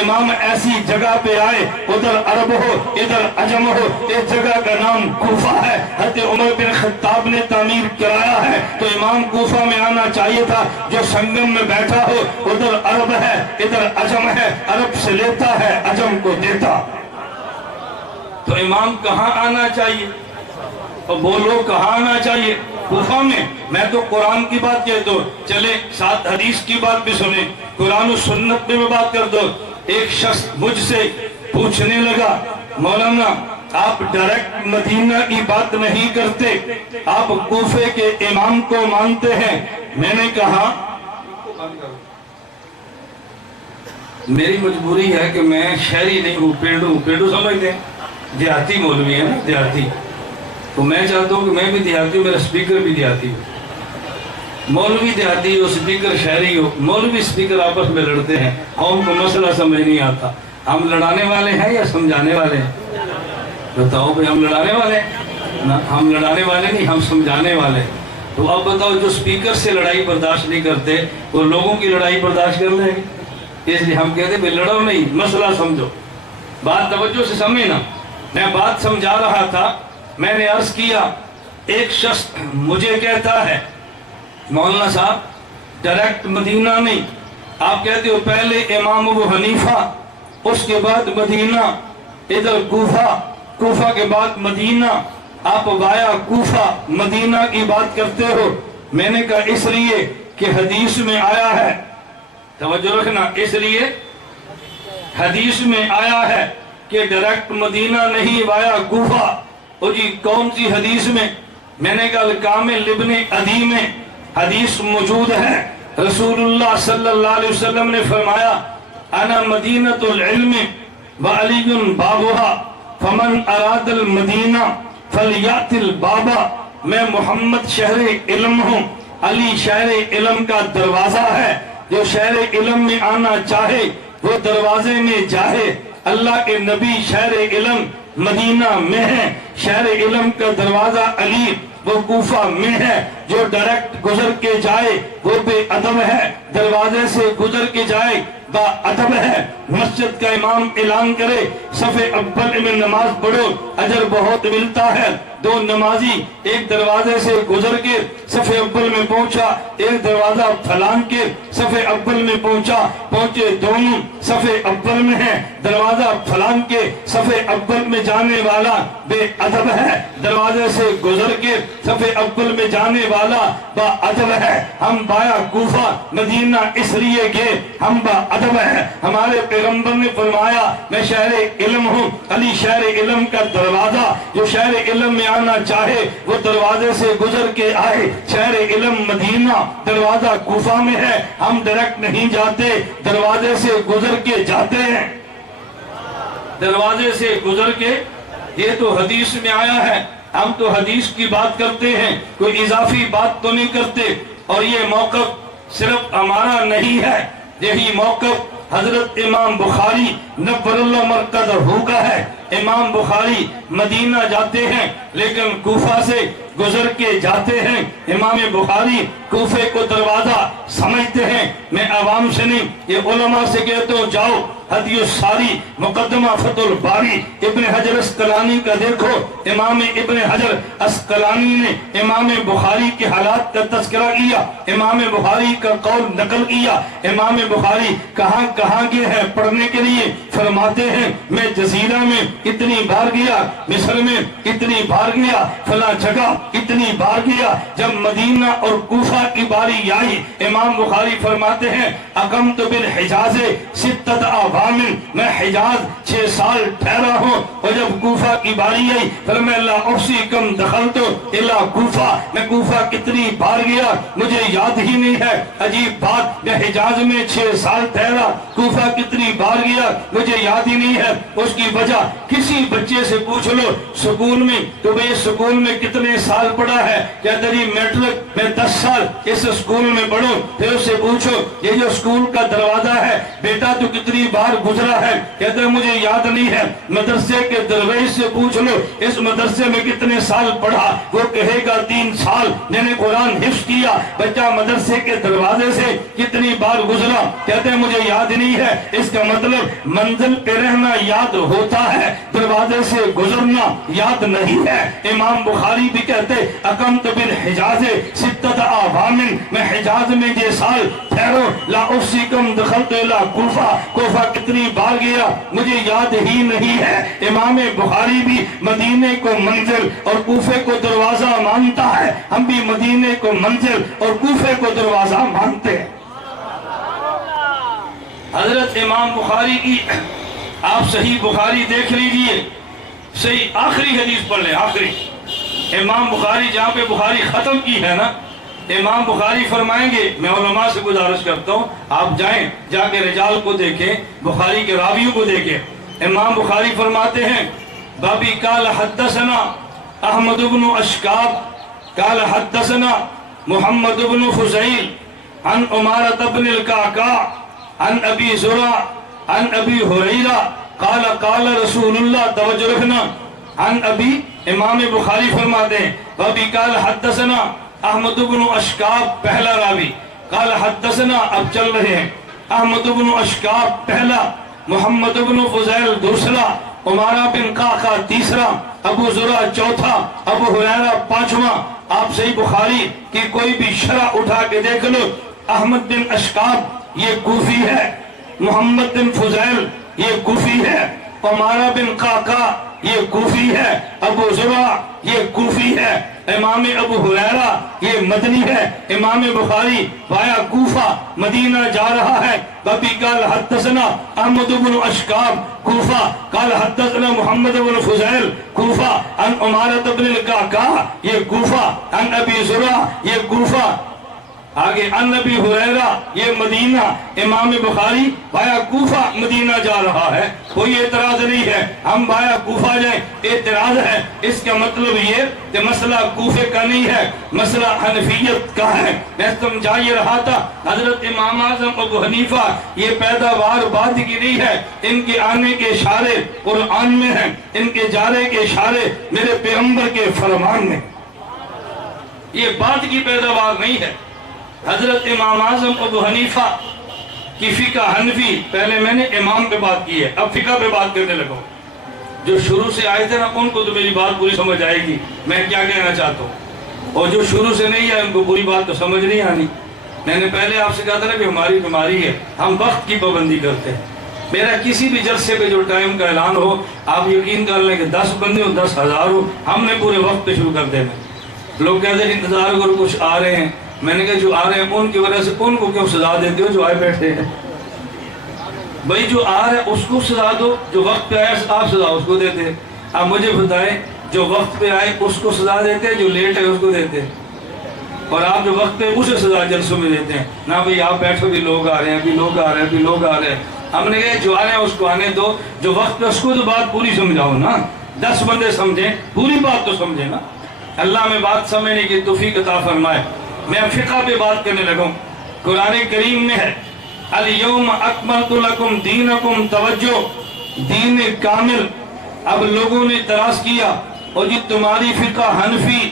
امام ایسی جگہ پہ آئے ادھر عرب ہو ادھر عجم ہو، اس جگہ کا نام کوفہ ہے، حضرت عمر بن خطاب نے تعمیر کرایا ہے، تو امام کوفہ میں آنا چاہیے تھا۔ جو سنگم میں بیٹھا ہو ادھر عرب ہے ادھر عجم ہے، عرب سے لیتا ہے عجم کو دیتا، تو امام کہاں آنا چاہیے؟ اور بولو کہاں آنا چاہیے؟ کوفہ میں۔ میں تو قرآن کی بات کہتا ہوں، چلے ساتھ حدیث کی بات بھی سنیں، قرآن و سنت میں بات کر دو۔ ایک شخص مجھ سے پوچھنے لگا، مولانا آپ ڈائریکٹ مدینہ کی بات نہیں کرتے، آپ کوفے کے امام کو مانتے ہیں؟ میں نے کہا میری مجبوری ہے کہ میں شہری نہیں ہوں، پیڑو سمجھتے ہیں، دیہاتی مولوی ہے نا، دیہاتی، تو میں چاہتا ہوں کہ میں بھی دیہاتی ہوں، میرا سپیکر بھی دیہاتی ہو، مولوی دیہاتی ہو سپیکر شہری ہو، مولوی سپیکر آپس میں لڑتے ہیں، قوم کو مسئلہ سمجھ نہیں آتا۔ ہم لڑانے والے ہیں یا سمجھانے والے ہیں؟ بتاؤ بھئی، ہم لڑانے والے ہیں؟ نہ، ہم لڑانے والے نہیں، ہم سمجھانے والے ہیں۔ تو اب بتاؤ، جو سپیکر سے لڑائی برداشت نہیں کرتے وہ لوگوں کی لڑائی برداشت کر لیں گے؟ اس لیے ہم کہتے ہیں لڑو نہیں، مسئلہ سمجھو، بات توجہ سے سمجھنا۔ میں بات سمجھا رہا تھا، میں نے عرض کیا، ایک شخص مجھے کہتا ہے مولانا صاحب ڈائریکٹ مدینہ نہیں، آپ کہتے ہو پہلے امام ابو حنیفہ، اس کے بعد مدینہ، ادھر کوفہ کے بعد مدینہ، آپ وایا کوفہ مدینہ کی بات کرتے ہو۔ میں نے کہا اس لیے کہ حدیث میں آیا ہے، توجہ رکھنا، اس لیے حدیث میں آیا ہے کہ ڈائریکٹ مدینہ نہیں وایا کوفہ۔ اور جی کون سی حدیث میں؟ میں نے کہا کامل ابن عدی میں حدیث موجود ہے، رسول اللہ صلی اللہ علیہ وسلم نے فرمایا انا مدینۃ العلم وعلی بابها فمن اراد المدینہ فلیات البابا، میں محمد شہر علم ہوں، علی شہر علم کا دروازہ ہے، جو شہر علم میں آنا چاہے وہ دروازے میں جائے۔ اللہ کے نبی شہر علم مدینہ میں ہے، شہر علم کا دروازہ علی وہ کوفہ میں ہے، جو ڈائریکٹ گزر کے جائے وہ بے ادب ہے، دروازے سے گزر کے جائے با ادب ہے۔ مسجد کا امام اعلان کرے صف اول میں نماز پڑھو، اجر بہت ملتا ہے۔ دو نمازی ایک دروازے سے گزر کے صف اول میں پہنچا، ایک دروازہ پھلان کے صف اول میں پہنچے دونوں صف اول میں ہیں، دروازہ پھلان کے صف اول میں جانے والا بے ادب ہے، دروازے سے گزر کے صف اول میں جانے والا با ادب ہے۔ ہم بایا کوفہ مدینہ اس لیے گئے، ہم با ادب ہے۔ ہمارے پیغمبر نے فرمایا میں شہر علم ہوں، علی شہر علم کا دروازہ، جو شہر علم میں آنا چاہے وہ دروازے سے گزر کے آئے۔ شہر علم مدینہ، دروازہ کوفہ میں ہے، ہم ڈائریکٹ نہیں جاتے، دروازے سے گزر کے جاتے ہیں، دروازے سے گزر کے۔ یہ تو حدیث میں آیا ہے، ہم تو حدیث کی بات کرتے ہیں، کوئی اضافی بات تو نہیں کرتے۔ اور یہ موقف صرف ہمارا نہیں ہے، یہی موقف حضرت امام بخاری نور اللہ مرقدہ کا ہے۔ امام بخاری مدینہ جاتے ہیں لیکن کوفہ سے گزر کے جاتے ہیں۔ امام بخاری کوفے کو دروازہ سمجھتے ہیں، میں عوام سے نہیں، یہ علماء سے کہتا ہوں جاؤ ہدی الساری مقدمہ فتح الباری ابن حجر اسقلانی کا دیکھو، امام ابن حجر اسقلانی نے امام بخاری کے حالات کا تذکرہ کیا، امام بخاری کا قول نقل کیا، امام بخاری کہاں کہاں گئے ہیں پڑھنے کے لیے، فرماتے ہیں میں جزیرہ میں اتنی بار گیا، مصر میں اتنی بار گیا، فلاں جگہ اتنی بار گیا۔ جب مدینہ اور کوفہ کی باری آئی، امام بخاری فرماتے ہیں اقمت بالحجاز ستۃ اعوام، میں حجاز 6 سال ٹھہرا ہوں، اور جب کوفہ کی باری آئی فرمایا لا احصی کم دخلت الا کوفہ، میں کوفہ کتنی بار گیا مجھے یاد ہی نہیں ہے۔ عجیب بات، میں حجاز میں 6 سال ٹھہرا، کوفہ کتنی بار گیا مجھے یاد ہی نہیں ہے۔ اس کی وجہ کسی بچے سے پوچھ لو سکول میں، تو بھئی سکول میں کتنے سال پڑھا ہے، کیا تری میٹرک میں 10 سال اس سکول میں پڑھوں، پھر اس سے پوچھو یہ جو سکول کا دروازہ ہے بیٹا تو کتنی بار بار گزرا ہے؟ کہتے ہیں مجھے یاد نہیں ہے۔ مدرسے کے درویش سے پوچھ لو اس مدرسے میں کتنے سال پڑھا، وہ کہے گا 3 سال میں نے قرآن حفظ کیا۔ بچہ مدرسے کے دروازے سے کتنی بار گزرا؟ کہتے ہیں مجھے یاد نہیں ہے۔ اس کا مطلب منزل پہ رہنا یاد ہوتا ہے، دروازے سے گزرنا یاد نہیں ہے۔ امام بخاری بھی کہتے اقمت بالحجاز 6 اعوام، میں حجاز میں 6 سال ٹھہرو، لا احصیکم دخلت الی کوفہ، کوفہ کتنی بار گیا مجھے یاد ہی نہیں ہے۔ امام بخاری بھی مدینے کو منزل اور کوفے کو دروازہ مانتا ہے، ہم بھی مدینے کو منزل اور کوفے کو دروازہ مانتے ہیں۔ حضرت امام بخاری کی آپ صحیح بخاری دیکھ لیجئے، صحیح آخری حدیث پڑھ لیں، آخری امام بخاری جہاں پہ بخاری ختم کی ہے نا، امام بخاری فرمائیں گے، میں علماء سے گزارش کرتا ہوں آپ جائیں جا کے رجال کو دیکھیں، بخاری کے راویوں کو دیکھیں۔ امام بخاری فرماتے ہیں بابی قال حدثنا احمد بن اشکاب قال حدثنا محمد بن فضیل عن عمارة بن القعقاع عن ابی زرع عن ابی ہریرہ قال قال رسول اللہ، توجہ رکھنا، عن ابی، امام بخاری فرماتے ہیں بابی قال حدثنا احمد بن اشکاب پہلا راوی، قال حدثنا اب چل رہے ہیں، احمد بن اشکاب پہلا، محمد بن فضیل دوسرا، عمارہ بن قعقاع تیسرا، ابو زرع چوتھا، ابو ہریرہ پانچواں۔ آپ صحیح بخاری کی کوئی بھی شرح اٹھا کے دیکھ لو، احمد بن اشکاب یہ کوفی ہے، محمد بن فضیل یہ کوفی ہے، عمارہ بن قعقاع یہ کوفی ہے، ابو زرع یہ کوفی ہے، امام ابو ہریرہ یہ مدنی ہے۔ امام بخاری وایا کوفہ مدینہ جا رہا ہے، بابی قال حدثنا احمد بن اشکاب کوفہ، قال حدثنا محمد بن فضیل کوفہ، عن عمارة بن القعقاع یہ کوفہ، عن ابی زرع یہ کوفہ، آگے عن ابی ہریرہ یہ مدینہ۔ امام بخاری بایا کوفہ مدینہ جا رہا ہے، کوئی اعتراض نہیں ہے، ہم بایا کوفہ جائیں، اعتراض ہے۔ اس کا مطلب یہ کہ مسئلہ کوفے کا نہیں ہے، مسئلہ حنفیت کا ہے۔ میں سمجھا یہ رہا تھا حضرت امام اعظم ابو حنیفہ یہ پیداوار بعد کی نہیں ہے، ان کے آنے کے اشارے قرآن میں ہیں، ان کے جانے کے اشارے میرے پیغمبر کے فرمان میں، یہ بعد کی پیداوار نہیں ہے۔ حضرت امام اعظم ابو حنیفہ کی فقہ حنفی، پہلے میں نے امام پہ بات کی ہے، اب فقہ پہ بات کرنے لگا ہوں۔ جو شروع سے آئے تھے نا ان کو تو میری بات پوری سمجھ آئے گی میں کیا کہنا چاہتا ہوں، اور جو شروع سے نہیں ہے ان کو پوری بات تو سمجھ نہیں آنی۔ میں نے پہلے آپ سے کہا تھا نا کہ ہماری بیماری ہے، ہم وقت کی پابندی کرتے ہیں۔ میرا کسی بھی جلسے پہ جو ٹائم کا اعلان ہو، آپ یقین کر لیں کہ 10 بندے ہو 10,000 ہو، ہم نے پورے وقت پہ شروع کر دینا۔ لوگ کہتے ہیں انتظار کرو کچھ آ رہے ہیں، میں نے کہا جو آ رہے ہیں ان کی وجہ سے ان کو کیوں سزا دیتے ہو جو آئے بیٹھے ہیں؟ بھائی جو آ رہا ہے اس کو سزا دو، جو وقت پہ آئے آپ سزا اس کو دیتے ہیں۔ آپ مجھے بتائیں جو وقت پہ آئے اس کو سزا دیتے ہیں، جو لیٹ ہے اس کو دیتے ہیں، اور آپ جو وقت پہ اسے سزا جلسوں میں دیتے ہیں نا؟ بھائی آپ بیٹھو بھی لوگ آ رہے ہیں، ابھی لوگ آ رہے ہیں، ابھی لوگ آ رہے ہیں۔ ہم نے کہا جو آ رہے ہیں اس کو آنے دو، جو وقت پہ اس کو تو بات پوری سمجھاؤ نا، 10 بندے سمجھیں، پوری بات تو سمجھیں نا۔ اللہ میں بات سمجھنے کی توفیق عطا فرمائے۔ میں فقہ پہ بات کرنے لگا ہوں، قرآن کریم میں ہے الیوم اکملت لکم دینکم، توجہ، دین کامل۔ اب لوگوں نے اعتراض کیا اور یہ تمہاری فقہ حنفی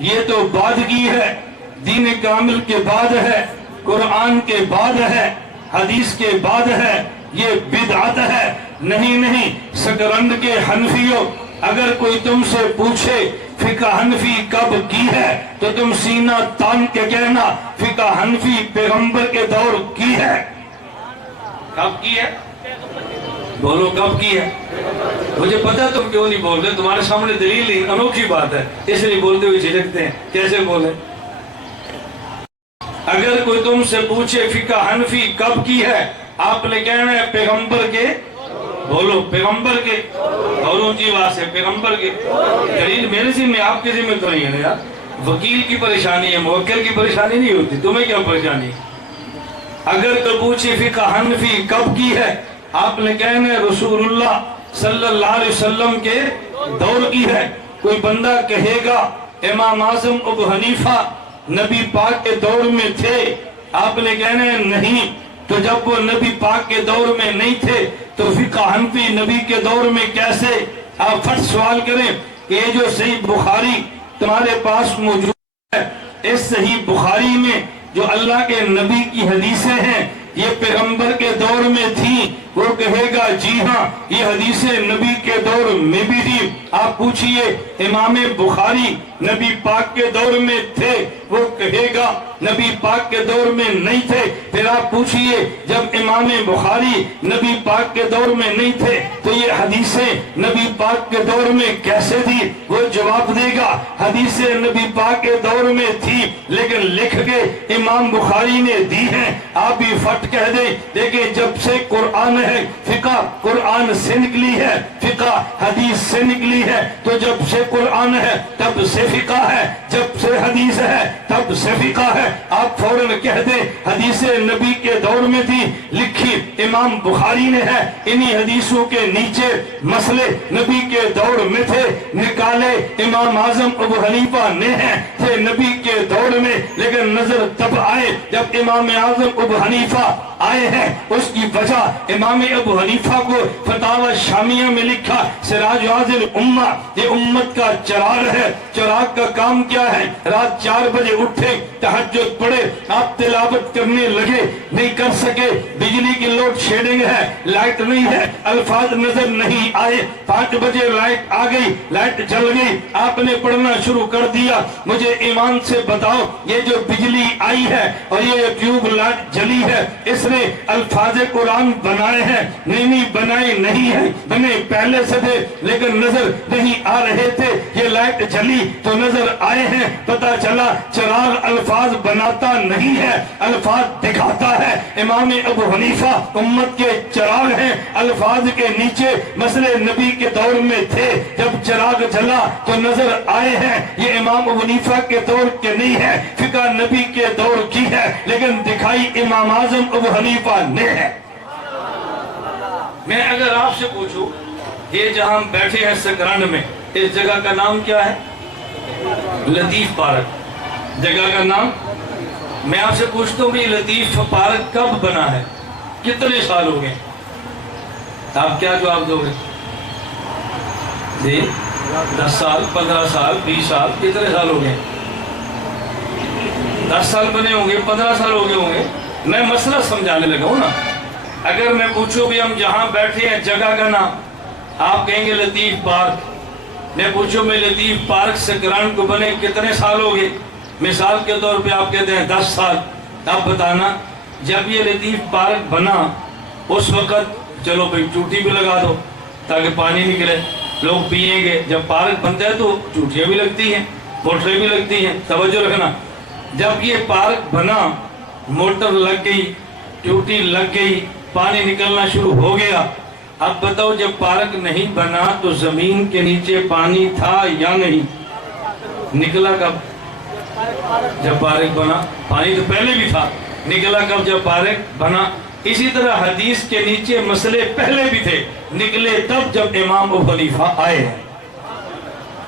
یہ تو بعد کی ہے، دین کامل کے بعد ہے، قرآن کے بعد ہے، حدیث کے بعد ہے، یہ بدعت ہے۔ نہیں نہیں سکرند کے حنفیوں، اگر کوئی تم سے پوچھے فقہ حنفی کب کی ہے تو تم سینہ تان کے کہنا فقہ حنفی پیغمبر کے دور کی ہے۔ کب کی ہے؟ بولو کب کی ہے؟ مجھے پتا تم کیوں نہیں بول رہے، تمہارے سامنے دلیل ہی انوکھی بات ہے، اس لیے بولتے ہوئے جھجکتے ہیں، کیسے بولے؟ اگر کوئی تم سے پوچھے فقہ حنفی کب کی ہے، آپ نے کہنا ہے پیغمبر کے، بولو پیغمبر کے، اور اونچی آواز سے پیغمبر کے۔ دلیل میرے ذمہ، آپ کے ذمہ تو نہیں ہے نا یار۔ وکیل کی پریشانی ہے، موکل کی پریشانی نہیں ہوتی، تمہیں کیا پریشانی ہے؟ اگر کوئی پوچھے فقہ حنفی کب کی ہے، آپ نے کہنا ہے رسول اللہ صلی اللہ علیہ وسلم کے دور کی ہے۔ کوئی بندہ کہے گا امام اعظم ابو حنیفہ نبی پاک کے دور میں تھے، آپ نے کہنا ہے نہیں، تو جب وہ نبی پاک کے دور میں نہیں تھے تو فقہ حنفی نبی کے دور میں کیسے؟ آپ فٹ سوال کریں کہ یہ جو صحیح بخاری تمہارے پاس موجود ہے، اس صحیح بخاری میں جو اللہ کے نبی کی حدیثیں ہیں یہ پیغمبر کے دور میں تھی؟ وہ کہے گا جی ہاں یہ حدیثیں نبی کے دور میں بھی تھی۔ آپ پوچھئے امام بخاری نبی پاک کے دور میں تھے؟ وہ کہے گا نبی پاک کے دور میں نہیں تھے۔ پھر آپ پوچھئے جب امام بخاری نبی پاک کے دور میں نہیں تھے تو یہ حدیثیں نبی پاک کے دور میں کیسے تھی؟ وہ جواب دے گا حدیثیں نبی پاک کے دور میں تھی لیکن لکھ کے امام بخاری نے دی ہیں۔ آپ بھی فٹ کہہ دیں دیکھیں جب سے قرآن ہے فقہ قرآن سے نکلی ہے، فقہ حدیث سے نکلی ہے، تو جب سے قرآن ہے تب سے فقہ ہے، جب سے حدیث ہے تب سے فقہ ہے۔ آپ فوراً کہہ دیں حدیث نبی کے دور میں تھی، لکھی امام بخاری نے ہے، انہی حدیثوں کے نیچے مسئلے نبی کے دور میں تھے، نکالے امام اعظم ابو حنیفہ نے ہیں، تھے نبی کے دور میں، لیکن نظر تب آئے جب امام اعظم ابو حنیفہ آئے ہیں۔ اس کی وجہ امام ابو حنیفہ کو فتاوی شامیہ میں لکھا سراج حاضر امہ، یہ امت کا چراغ ہے۔ چراغ کا کام کیا ہے؟ رات 4 بجے اٹھے، تہجد پڑھے، آپ تلاوت کرنے لگے، نہیں کر سکے، بجلی کی لوڈ شیڈنگ ہے، لائٹ نہیں ہے، الفاظ نظر نہیں آئے، 5 بجے لائٹ آ گئی، لائٹ جل گئی، آپ نے پڑھنا شروع کر دیا۔ مجھے ایمان سے بتاؤ یہ جو بجلی آئی ہے اور یہ ٹیوب لائٹ جلی ہے اس نے الفاظ قرآن بنائے ہیں؟ نہیں بنائے نہیں ہے، بنے پہلے سے تھے لیکن نظر نہیں آ رہے تھے۔ یہ لائٹ جلی تو نظر آئے ہیں، پتہ چلا چراغ الفاظ بناتا نہیں ہے، الفاظ دکھاتا ہے۔ امام ابو حنیفہ امت کے چراغ ہیں، الفاظ کے نیچے مسئلے نبی کے دور میں تھے، جب چراغ جلا تو نظر آئے ہیں۔ یہ امام ابو حنیفہ کے دور کے نہیں ہے، فقہ نبی کے دور کی ہے، لیکن دکھائی امام اعظم ابو حنیفہ نے ہے۔ میں اگر آپ سے پوچھوں یہ جہاں ہم بیٹھے ہیں سکران میں، اس جگہ کا نام کیا ہے؟ لطیف پارک جگہ کا نام۔ میں آپ سے پوچھتا ہوں کہ لطیف پارک کب بنا ہے؟ کتنے سال ہو گئے؟ آپ کیا جواب دو گے؟ جی 10 سال، 15 سال، 20 سال، کتنے سال ہو گئے؟ 10 سال بنے ہوں گے، 15 سال ہو گئے ہوں گے۔ میں مسئلہ سمجھانے لگا ہوں نا۔ اگر میں پوچھوں بھی ہم جہاں بیٹھے ہیں جگہ کا نام، آپ کہیں گے لطیف پارک۔ میں پوچھوں میں لطیف پارک سکران کو بنے کتنے سال ہو گئے؟ مثال کے طور پہ آپ کہتے ہیں 10 سال۔ آپ بتانا جب یہ لطیف پارک بنا اس وقت چلو بھئی چوٹی بھی لگا دو تاکہ پانی نکلے، لوگ پیئیں گے۔ جب پارک بنتا ہے تو چوٹیاں بھی لگتی ہیں، موٹریں بھی لگتی ہیں، توجہ رکھنا۔ جب یہ پارک بنا موٹر لگ گئی، ٹیوٹی لگ گئی، پانی نکلنا شروع ہو گیا۔ اب بتاؤ جب پارک نہیں بنا تو زمین کے نیچے پانی تھا یا نہیں؟ نکلا کب؟ جب پارک بنا۔ پانی تو پہلے بھی تھا، نکلا کب؟ جب پارک بنا۔ اسی طرح حدیث کے نیچے مسئلے پہلے بھی تھے، نکلے تب جب امام ابو حنیفہ آئے ہیں۔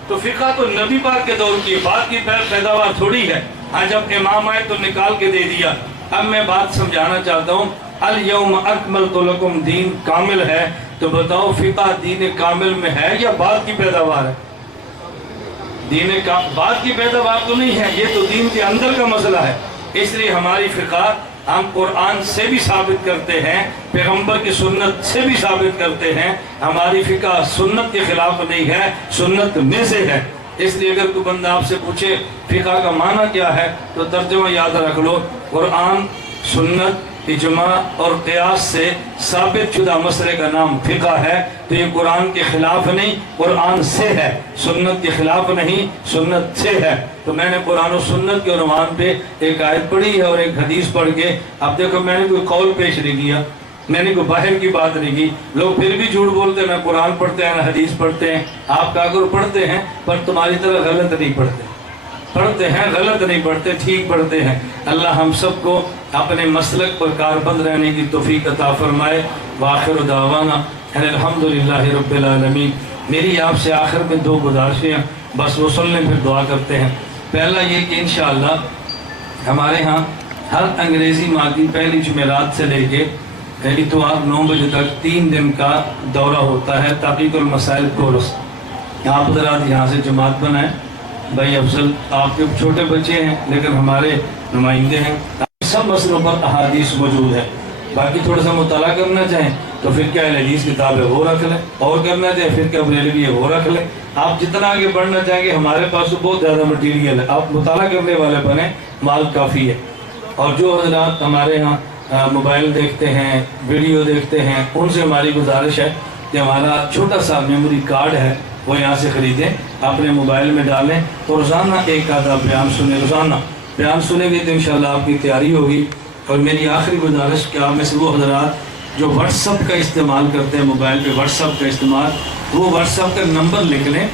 تو فقہ تو نبی پاک کے دور کی بات کی پیداوار تھوڑی ہے۔ ہاں جب امام آئے تو نکال کے دے دیا۔ اب میں بات سمجھانا چاہتا ہوں، الیوم اکملت لکم، دین کامل ہے، تو بتاؤ فقہ دین کامل میں ہے یا بعد کی پیداوار ہے؟ بعد کی پیداوار تو نہیں ہے، یہ تو دین کے اندر کا مسئلہ ہے۔ اس لیے ہماری فقہ ہم قرآن سے بھی ثابت کرتے ہیں، پیغمبر کی سنت سے بھی ثابت کرتے ہیں۔ ہماری فقہ سنت کے خلاف نہیں ہے، سنت میں سے ہے۔ اس لیے اگر کوئی بندہ آپ سے پوچھے فقہ کا معنی کیا ہے تو ترجمہ یاد رکھ لو، قرآن، سنت، اجماع اور قیاس سے ثابت شدہ مسئلے کا نام فقہ ہے۔ تو یہ قرآن کے خلاف نہیں، قرآن سے ہے، سنت کے خلاف نہیں، سنت سے ہے۔ تو میں نے قرآن و سنت کے عنوان پہ ایک آیت پڑھی ہے اور ایک حدیث پڑھ کے، اب دیکھو میں نے کوئی قول پیش نہیں کیا، میں نے کوئی باہر کی بات نہیں کی۔ لوگ پھر بھی جھوٹ بولتے ہیں، نہ قرآن پڑھتے ہیں نہ حدیث پڑھتے ہیں۔ آپ کاغذ پڑھتے ہیں پر تمہاری طرح غلط نہیں پڑھتے، پڑھتے ہیں غلط نہیں پڑھتے، ٹھیک پڑھتے ہیں۔ اللہ ہم سب کو اپنے مسلک پر کاربند رہنے کی توفیق عطا فرمائے۔ وآخر دعوانا ان الحمدللہ رب العالمین۔ میری آپ سے آخر میں 2 گزارشیں ہیں، بس وہ سن لیں پھر دعا کرتے ہیں۔ پہلا یہ کہ انشاءاللہ ہمارے ہاں ہر انگریزی ماہ کی پہلی جمعرات سے لے کے اتوار 9 بجے تک 3 دن کا دورہ ہوتا ہے تحقیق المسائل کورس. آپ حضرات یہاں سے جماعت بنائیں. بھائی افضل آپ کے چھوٹے بچے ہیں لیکن ہمارے نمائندے ہیں. سب مسئلوں پر احادیث موجود ہے. باقی تھوڑا سا مطالعہ کرنا چاہیں تو پھر کیا حدیث کتاب ہے وہ رکھ لیں, اور کرنا چاہیں پھر کیا بریلوی ہے وہ رکھ لیں. آپ جتنا آگے بڑھنا چاہیں گے ہمارے پاس تو بہت زیادہ مٹیریل ہے. آپ مطالعہ کرنے والے بنیں, مال کافی ہے. اور جو حضرات ہمارے ہاں موبائل دیکھتے ہیں, ویڈیو دیکھتے ہیں, ان سے ہماری گزارش ہے کہ ہمارا چھوٹا سا میموری کارڈ ہے وہ یہاں سے خریدیں, اپنے موبائل میں ڈالیں اور روزانہ ایک آدھا بیان سنیں. روزانہ بیان سنیں گے تو انشاءاللہ آپ کی تیاری ہوگی. اور میری آخری گزارش کہ آپ میں سے وہ حضرات جو واٹس ایپ کا استعمال کرتے ہیں, موبائل پہ واٹس ایپ کا استعمال, وہ واٹس ایپ کا نمبر لکھ لیں.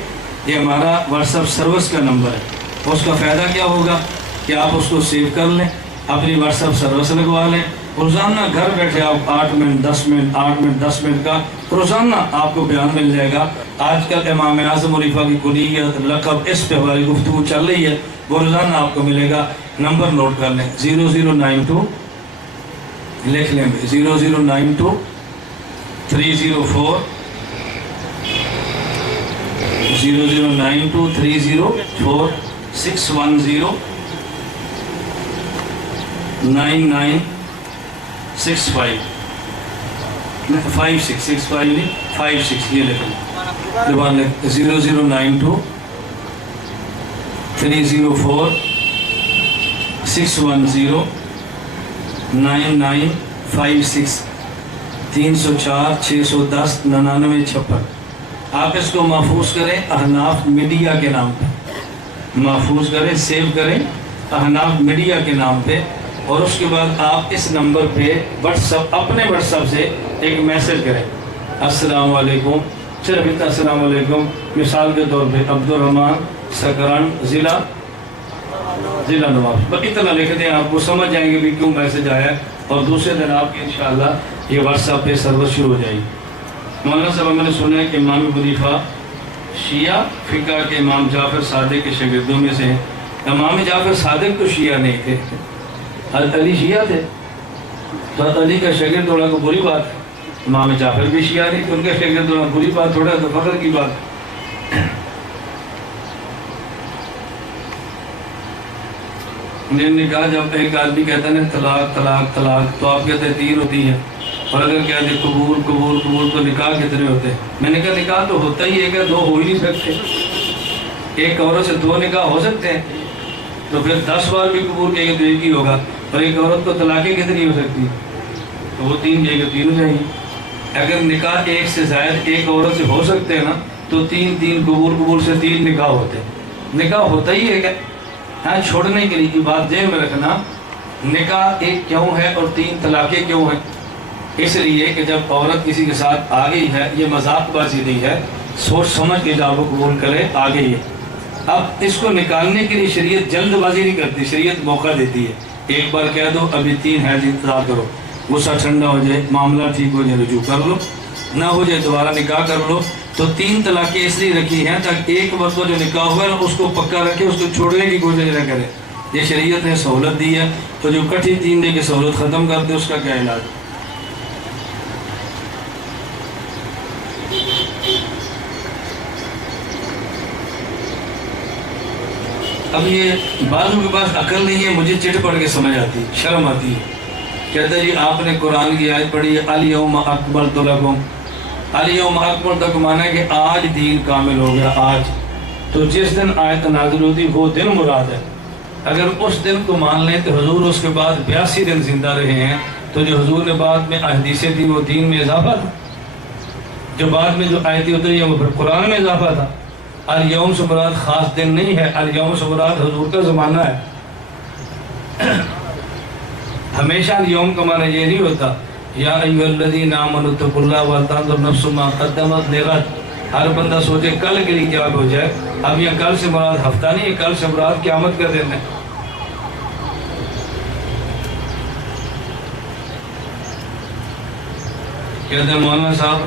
یہ ہمارا واٹس ایپ سروس کا نمبر ہے. اس کا فائدہ کیا ہوگا کہ آپ اس کو سیو کر لیں, اپنی واٹس ایپ سروس لگوا لیں. روزانہ گھر بیٹھے آپ 8 منٹ 10 منٹ 8 منٹ 10 منٹ کا روزانہ آپ کو بیان مل جائے گا. آج کل امام اعظم خلیفہ کی کنیت لقب اس پہ ہماری گفتگو چل رہی ہے, وہ روزانہ آپ کو ملے گا. نمبر نوٹ کر لیں 0092 لکھ لیں 0092 304 0092 304 610 9965 5665 نہیں 56 یہ لکھ لیں. دوبارہ لکھ 0092 304 610 9956 304 610 9956. آپ اس کو محفوظ کریں احناف میڈیا کے نام پہ, محفوظ کریں, سیو کریں احناف میڈیا کے نام پہ. اور اس کے بعد آپ اس نمبر پہ واٹس ایپ, اپنے واٹس ایپ سے ایک میسج کریں السلام علیکم, صرف اتنا السلام علیکم. مثال کے طور پہ عبدالرحمن سکران ضلع نواز, بس اتنا لکھ دیں, آپ کو سمجھ جائیں گے بھی کیوں میسج آیا ہے. اور دوسرے دن آپ کی انشاءاللہ یہ واٹس ایپ پہ سروس شروع ہو جائے گی. مولانا صاحب میں نے سنا ہے کہ امام حنیفہ شیعہ فقہ کے امام جعفر صادق کے شاگردوں میں سے ہیں. امام جعفر صادق تو شیعہ نہیں تھے, علی شیعہ تھے, تو علی کا شاگرد ہونا کو بری بات ہے. امام جعفر بھی شیعہ نہیں تو ان کا شاگرد ہونا بری بات تھوڑا, تو فخر کی بات ہے. میں نے کہا جب ایک آدمی کہتا ہے نا طلاق طلاق طلاق, تو آپ کہتے ہیں 3 ہوتی ہیں, اور اگر کہتے ہیں قبول قبول قبول تو نکاح کتنے ہوتے ہیں؟ میں نے کہا نکاح تو ہوتا ہی ہے کہ 2 ہو ہی نہیں سکتے. ایک عورت سے 2 نکاح ہو سکتے ہیں, تو پھر 10 بار بھی قبول کہے گے تو ایک ہی ہوگا. اور ایک عورت کو طلاقیں کتنی ہو سکتی ہیں؟ تو وہ 3 کہے گے 3 ہو جائیں گی. اگر نکاح ایک سے زائد ایک عورت سے ہو سکتے ہیں نا, تو 3 قبول قبول سے 3 نکاح ہوتے ہیں. نکاح ہوتا ہی ہے کہ ہاں, چھوڑنے کے لیے بات ذہن میں رکھنا, نکاح ایک کیوں ہے اور 3 طلاقیں کیوں ہیں؟ اس لیے کہ جب عورت کسی کے ساتھ آ گئی ہے, یہ مذاق بازی نہیں ہے, سوچ سمجھ کے جب وہ قبول کرے آ گئی ہے. اب اس کو نکالنے کے لیے شریعت جلد بازی نہیں کرتی, شریعت موقع دیتی ہے. ایک بار کہہ دو ابھی 3 ہے, انتظار کرو, غصہ ٹھنڈا ہو جائے, معاملہ ٹھیک ہو جائے, رجوع کر لو, نہ ہو جائے دوبارہ نکاح کر لو. تو 3 طلاقیں اس لیے رکھی ہیں تاکہ ایک مرتبہ جو نکاح ہوا ہے اس کو پکا رکھے, اس کو چھوڑنے کی کوشش نہ کرے. یہ شریعت نے سہولت دی ہے. تو جو کٹھی 3 دے کے سہولت ختم کرتے اس کا کیا علاج؟ اب یہ بعضوں کے پاس عقل نہیں ہے, مجھے چٹ پڑھ کے سمجھ آتی, شرم آتی ہے. کہتا ہے جی آپ نے قرآن کی آیت پڑھی ہے الیوم اکملت لکم, الیوم اکملت کا معنی ہے کہ آج دین کامل ہو گیا, آج. تو جس دن آیت نازل ہوتی وہ دن مراد ہے. اگر اس دن کو مان لیں تو حضور اس کے بعد 82 دن زندہ رہے ہیں, تو جو حضور نے بعد میں احادیثیں دی وہ دین میں اضافہ تھا, جو بعد میں جو آیتیں اتری ہیں وہ پھر قرآن میں اضافہ تھا. الیوم سے مراد خاص دن نہیں ہے, الیوم سے مراد حضور کا زمانہ ہے. ہمیشہ الیوم کا معنی یہ نہیں ہوتا یا ایھا الذین آمنوا اتقوا اللہ ولتنظر نفس ما قدمت لغد. ہر بندہ سوچے کل کے لیے کیا ہو جائے. اب یہ کل سے مراد ہفتہ نہیں ہے, کل سے مراد قیامت کا دن ہے. کہتے ہیں مولانا صاحب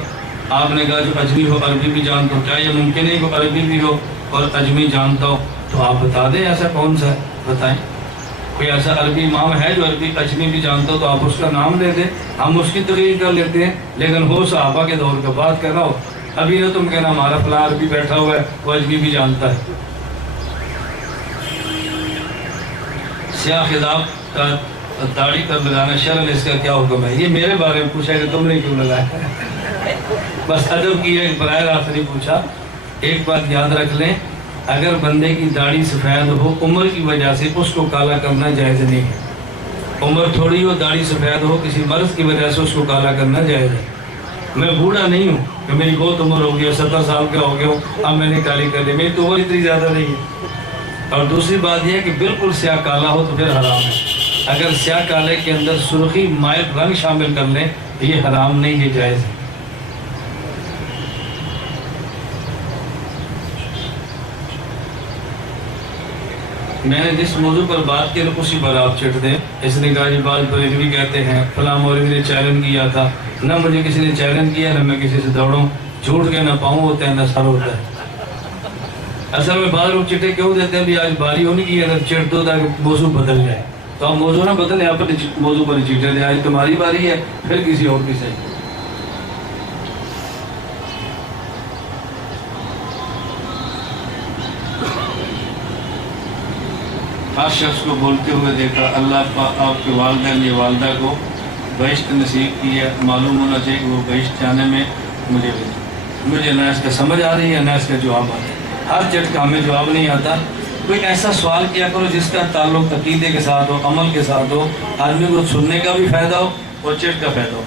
آپ نے کہا جو اجمی ہو عربی بھی جانتا ہو, کیا یہ ممکن ہے کہ عربی بھی ہو اور اجمی جانتا ہو؟ تو آپ بتا دیں ایسا کون سا ہے, بتائیں. کوئی ایسا عربی امام ہے جو عربی اجمی بھی جانتا ہو تو آپ اس کا نام لے دیں، ہم اس کی تقریر کر لیتے ہیں، لیکن ہو صحابہ کے دور کا بات کر رہا ہو، ابھی نہ تم کہنا ہمارا فلاں عربی بیٹھا ہوا ہے وہ اجمی بھی جانتا ہے۔ سیاہ خضاب کا داڑھی پر لگانا شرم، اس کا کیا حکم ہے؟ یہ میرے بارے میں پوچھا کہ تم نے کیوں لگایا؟ بس ادب کی ایک براہ راست نہیں پوچھا۔ ایک بات یاد رکھ لیں، اگر بندے کی داڑھی سفید ہو عمر کی وجہ سے اس کو کالا کرنا جائز نہیں ہے۔ عمر تھوڑی ہو داڑھی سفید ہو کسی مرض کی وجہ سے اس کو کالا کرنا جائز ہے۔ میں بوڑھا نہیں ہوں کہ میری بہت عمر ہو گئی، 70 سال کا ہو گیا ہوں، اب میں نے کالی کر لی، میری تو عمر اتنی زیادہ نہیں ہے۔ اور دوسری بات یہ ہے کہ بالکل سیاہ کالا ہو تو پھر حرام ہے۔ اگر سیاہ کالے کے اندر سرخی مائل رنگ شامل کر لیں تو یہ حرام نہیں، یہ جائز ہے۔ میں نے جس موضوع پر بات کی اسی پر آپ چٹ دیں۔ اس نے کہا یہ بات بریلوی کہتے ہیں، فلاں مولوی نے چیلنج کیا تھا، نہ مجھے کسی نے چیلنج کیا نہ میں کسی سے دوڑوں، جھوٹ کے نہ پاؤں ہوتا ہے نہ سر ہوتا ہے۔ اصل میں بعض لوگ چٹے کیوں دیتے ہیں بھی آج باری ہونے کی اگر چٹ دو تاکہ موضوع بدل جائے، تو آپ موضوع نہ بدلیں، آپ موضوع پر چیٹے دیں، آج تمہاری باری ہے پھر کسی اور کی صحیح۔ ہر شخص کو بولتے ہوئے دیکھا، اللہ آپ کے والدین یا والدہ کو بہشت نصیب کی ہے، معلوم ہونا چاہیے کہ وہ بہشت جانے میں مجھے نہ اس کا سمجھ آ رہی ہے نہ اس کا جواب آ رہا ہے۔ ہر چٹ کا ہمیں جواب نہیں آتا، کوئی ایسا سوال کیا کرو جس کا تعلق عقیدے کے ساتھ ہو، عمل کے ساتھ ہو، آدمی کو سننے کا بھی فائدہ ہو اور چٹ کا فائدہ ہو۔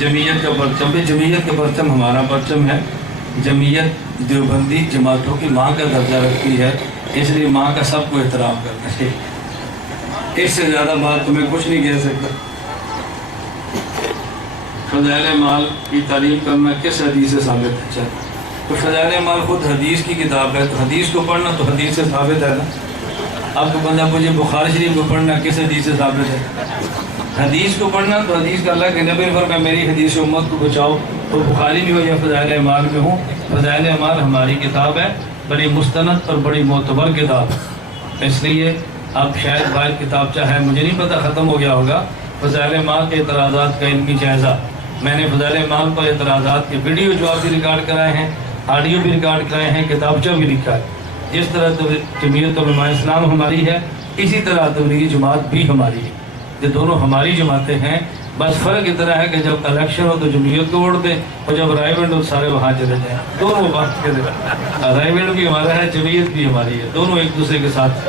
جمعیت کا پرچم بھی، جمعیت کا پرچم ہمارا پرچم ہے۔ جمعیت دیوبندی جماعتوں کی ماں کا درجہ رکھتی ہے، اس لیے ماں کا سب کو احترام کرنا چاہیے۔ اس سے زیادہ بات تو میں کچھ نہیں کہہ سکتا۔ فضائل مال کی تعلیم کرنا کس حدیث سے ثابت ہے؟ تو فضائل مال خود حدیث کی کتاب ہے، تو حدیث کو پڑھنا تو حدیث سے ثابت ہے نا۔ اب تو بندہ مجھے بخاری شریف کو پڑھنا کس حدیث سے ثابت ہے؟ حدیث کو پڑھنا تو حدیث کا اللہ کے نبی نے فرمایا میری حدیث امت کو بچاؤ، تو بخاری میں ہو یا فضائل اعمال میں ہوں۔ فضائل اعمال ہماری کتاب ہے، بڑی مستند اور بڑی معتبر کتاب، اس لیے اب شاید باہر کتاب چاہے مجھے نہیں پتہ ختم ہو گیا ہوگا۔ فضائل اعمال کے اعتراضات کا علمی جائزہ، میں نے فضائل اعمال پر اعتراضات کے ویڈیو جو آپ بھی ریکارڈ کرائے ہیں، آڈیو بھی ریکارڈ کرائے ہیں، کتابچہ بھی لکھا ہے۔ جس طرح جمعیت علماء اسلام ہماری ہے، اسی طرح تبلیغی جماعت بھی ہماری ہے، یہ دونوں ہماری جماعتیں ہیں۔ بس فرق اتنا ہے کہ جب الیکشن ہو تو جمعیت کو ووٹ دیں اور جب رائے بینڈ ہو سارے وہاں چلے جائیں، دونوں بات کے رائے بینڈ بھی ہمارا ہے، جمعیت بھی ہماری ہے، دونوں ایک دوسرے کے ساتھ۔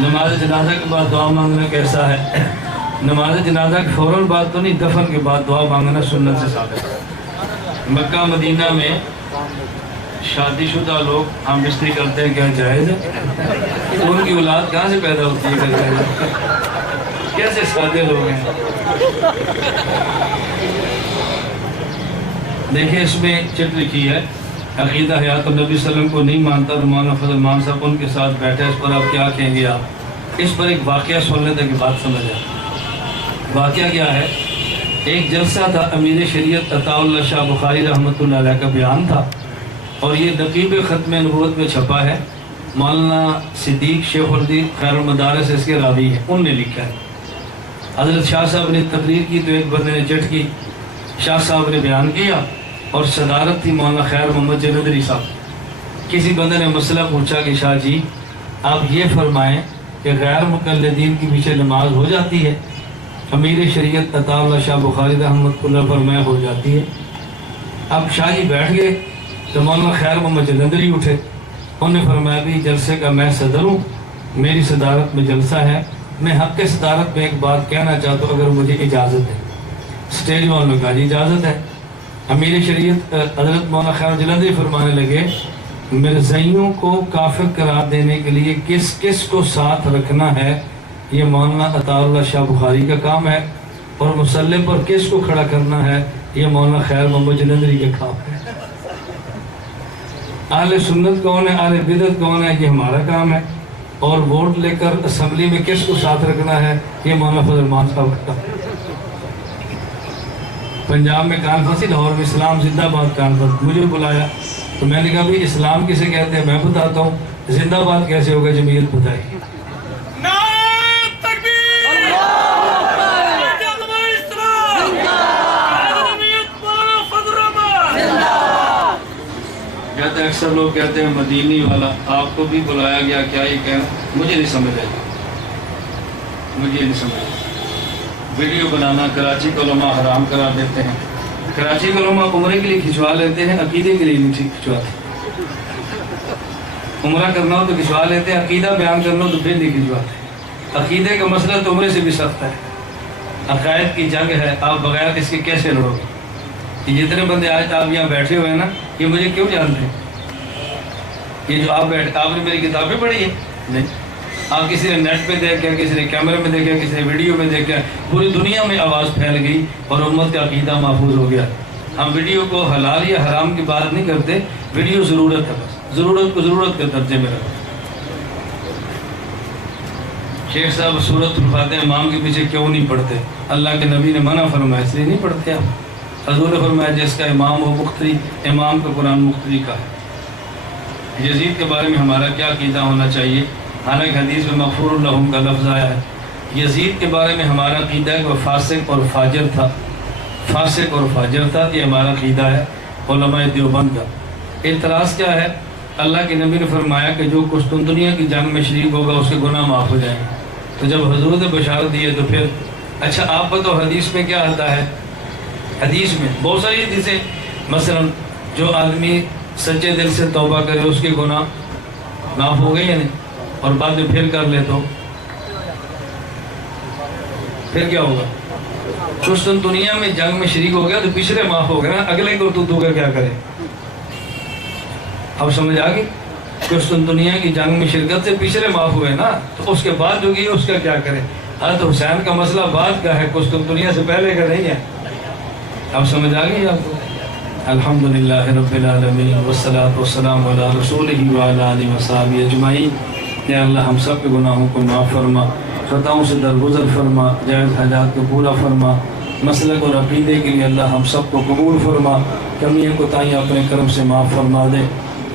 نماز جنازہ کے بعد دعا مانگنا کیسا ہے؟ نماز جنازہ کے فوراً بعد تو نہیں، دفن کے بعد دعا مانگنا سنت سے ثابت ہے۔ مکہ مدینہ میں شادی شدہ لوگ ہم بستری کرتے ہیں، کیا جائز ہے؟ ان کی اولاد کہاں سے پیدا ہوتی ہے؟ کیا جائز ہے؟ کیسے سادے لوگ ہیں؟ دیکھیں اس میں چٹ لکھی ہے، عقیدہ حیات النبی صلی اللہ علیہ وسلم کو نہیں مانتا، مولانا فضل مان صاحب ان کے ساتھ بیٹھے، اس پر آپ کیا کہیں گے؟ آپ اس پر ایک واقعہ سن لیتے کہ بات سمجھ آئے۔ واقعہ کیا ہے؟ ایک جلسہ تھا، امیر شریعت عطا اللہ شاہ بخاری رحمۃ اللہ علیہ کا بیان تھا، اور یہ نقیب ختم نبوت میں چھپا ہے۔ مولانا صدیق شیخ الدین خیر المدارس اس کے راوی ہیں، ان نے لکھا ہے۔ حضرت شاہ صاحب نے تقریر کی تو ایک بندے نے چٹ کی، شاہ صاحب نے بیان کیا اور صدارت تھی مولانا خیر محمد جلندری صاحب۔ کسی بندے نے مسئلہ پوچھا کہ شاہ جی آپ یہ فرمائیں کہ غیر مقلدین کی پیچھے نماز ہو جاتی ہے؟ امیر شریعت عطا اللہ شاہ بخاری رحمۃ اللہ فرمایا ہو جاتی ہے۔ اب شاہ جی بیٹھ گئے تو مولانا خیر محمد جلندری اٹھے، انہوں نے فرمایا بھی جلسے کا میں صدر ہوں، میری صدارت میں جلسہ ہے، میں حق کے صدارت میں ایک بات کہنا چاہتا ہوں اگر مجھے اجازت ہے۔ اسٹیج والوں نے کہا جی اجازت ہے۔ امیر شریعت حضرت مولانا خیر جلندری فرمانے لگے مرزائیوں کو کافر قرار دینے کے لیے کس کس کو ساتھ رکھنا ہے یہ مولانا عطا اللہ شاہ بخاری کا کام ہے، اور مسلح پر کس کو کھڑا کرنا ہے یہ مولانا خیر محمد جلندری کا کام ہے۔ اہل سنت کون ہے، اہل بدعت کون ہے، یہ ہمارا کام ہے، اور ووٹ لے کر اسمبلی میں کس کو ساتھ رکھنا ہے یہ مولانا فضل مان صاحب کا کام ہے۔ پنجاب میں کانفرنس، لاہور میں اسلام زندہ باد کانفرنس، مجھے بلایا تو میں نے کہا بھی اسلام کسے کہتے ہیں میں بتاتا ہوں، زندہ باد کیسے ہوگا جمعیت بتائیے؟ کہتے ہیں اکثر لوگ کہتے ہیں مدینی والا، آپ کو بھی بلایا گیا، کیا یہ کہنا؟ مجھے نہیں سمجھ آئی، مجھے نہیں سمجھ آئی۔ ویڈیو بنانا کراچی کے علماء حرام قرار دیتے ہیں۔ کراچی کے علماء عمرے کے لیے کھنچوا لیتے ہیں، عقیدے کے لیے نہیں کھنچواتے۔ عمرہ کرنا ہو تو کھنچوا لیتے ہیں، عقیدہ بیان کرنا ہو تو پھر نہیں کھنچواتے۔ عقیدے کا مسئلہ تو عمرے سے بھی سخت ہے، عقائد کی جنگ ہے، آپ بغیر اس کے کیسے لڑو گے؟ یہ جتنے بندے آج آپ یہاں بیٹھے ہوئے ہیں نا، یہ مجھے کیوں جانتے ہیں؟ یہ جو آپ نے میری کتابیں پڑھی ہیں؟ نہیں، آپ کسی نے نیٹ پہ دیکھا، کسی نے کیمرے میں دیکھا، کسی نے ویڈیو میں دیکھا، پوری دنیا میں آواز پھیل گئی اور امت کا عقیدہ محفوظ ہو گیا۔ ہم ویڈیو کو حلال یا حرام کی بات نہیں کرتے، ویڈیو ضرورت ہے، بس ضرورت کو ضرورت کے درجے میں رکھتے۔ شیخ صاحب سورۃ الفاتحہ امام کے پیچھے کیوں نہیں پڑھتے؟ اللہ کے نبی نے منع فرمایا، اس لیے نہیں پڑھتے آپ۔ حضور نے فرمایا جس کا امام ہو مقتدی، امام کا قرآن مقتدی کا ہے۔ یزید کے بارے میں ہمارا کیا عقیدہ ہونا چاہیے؟ حالانکہ حدیث میں مغفور لہم کا لفظ آیا ہے۔ یزید کے بارے میں ہمارا عقیدہ ہے کہ وہ فاسق اور فاجر تھا، فاسق اور فاجر تھا، یہ ہمارا عقیدہ ہے علماء دیوبند کا۔ اعتراض کیا ہے؟ اللہ کے نبی نے فرمایا کہ جو قسطنطنیہ کی جنگ میں شریک ہوگا اس کے گناہ معاف ہو جائیں گے۔ تو جب حضور نے بشارت دی ہے تو پھر اچھا آپ بتاؤ حدیث میں کیا آتا ہے؟ حدیث میں بہت ساری حدیثیں، مثلا جو آدمی سچے دل سے توبہ کرے اس کے گناہ معاف ہو گئے یا نہیں، اور بعد میں پھر کر لے تو پھر کیا ہوگا؟ قسطنطنیہ میں جنگ میں شریک ہو گیا تو پچھلے معاف ہو گئے نا، اگلے کو تو کا کیا کرے؟ اب سمجھ آ گئی؟ قسطنطنیہ کی جنگ میں شرکت سے پچھلے معاف ہوئے نا، تو اس کے بعد جو کی اس کا کیا کرے؟ حضرت حسین کا مسئلہ بعد کا ہے، قسطنطنیہ سے پہلے کا نہیں ہے۔ اب سمجھ آ گئی آپ کو؟ الحمدللہ رب العالمین والصلاة والسلام علی رسولہ وعلی آلہ وصحبہ اجمعین۔ یا اللہ ہم سب کے گناہوں کو معاف فرما، خطاؤں سے درگزر فرما، جائز حاجات کو پورا فرما، مسلک اور عقیدے کے لیے اللہ ہم سب کو قبول فرما، کمیاں کوتاہیاں اپنے کرم سے معاف فرما دے۔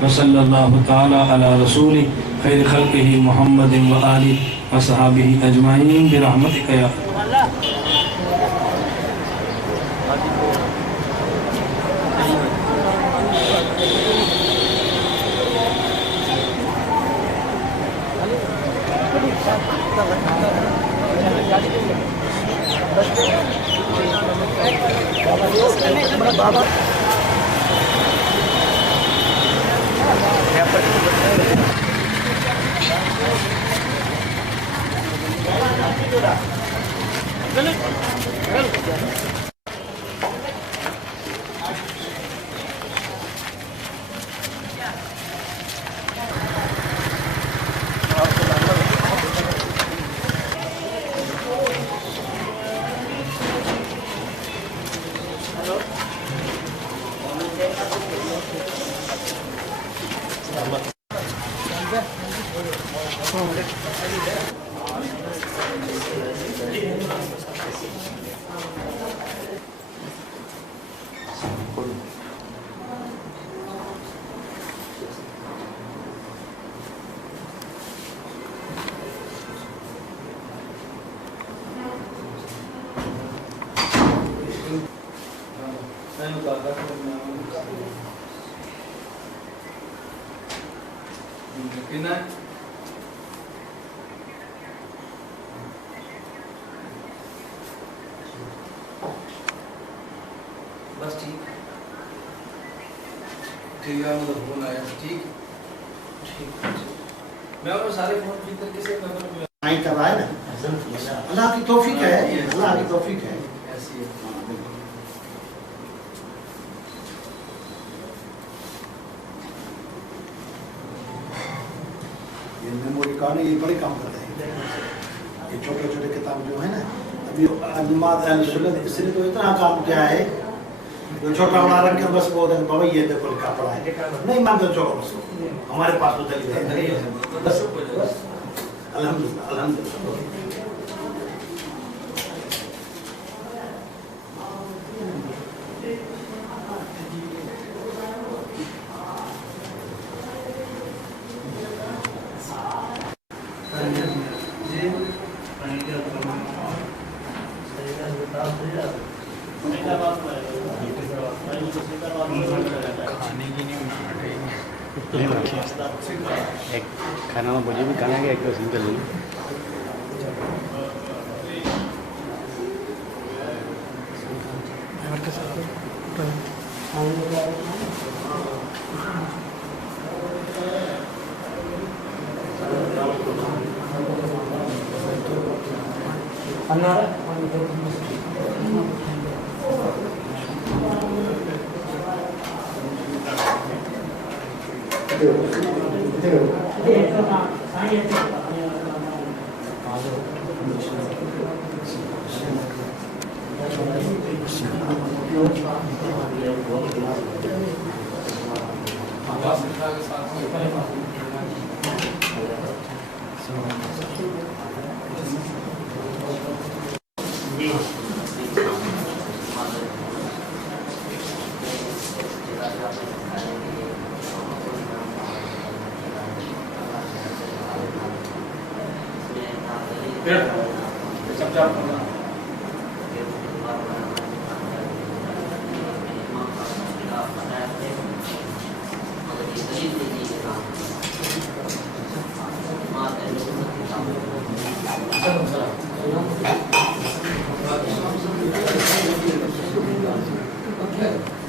وصلی اللہ تعالی علی رسول خیر خلقہ محمد وآلہ وصحبہ اجمعین برحمتک یا بس ٹھیک ٹھیک ہے، مجھے فون آیا ٹھیک ٹھیک میں اور سارے فون ٹھیک کر کے سے نہیں کرائے نا، اللہ کی توفیق ہے، اللہ کی توفیق ہے۔ ایسی ہے۔ یہ میموری کارڈ یہ بڑے کام کرتے ہیں، یہ چھوٹے چھوٹے کتاب جو ہے نا، ابھی علمات اہل سنت اس نے تو اتنا کام کیا ہے، جو چھوٹا بڑا رکھ کر بس وہ بابا یہ دیکھو لکھا پڑا ہے، نہیں مانتے چھوڑو بس، ہمارے پاس تو دلیل ہے بس بس الحمدللہ الحمدللہ۔ ایک کھانا میں مجھے بھی کھانا ہے ایک سنگل لے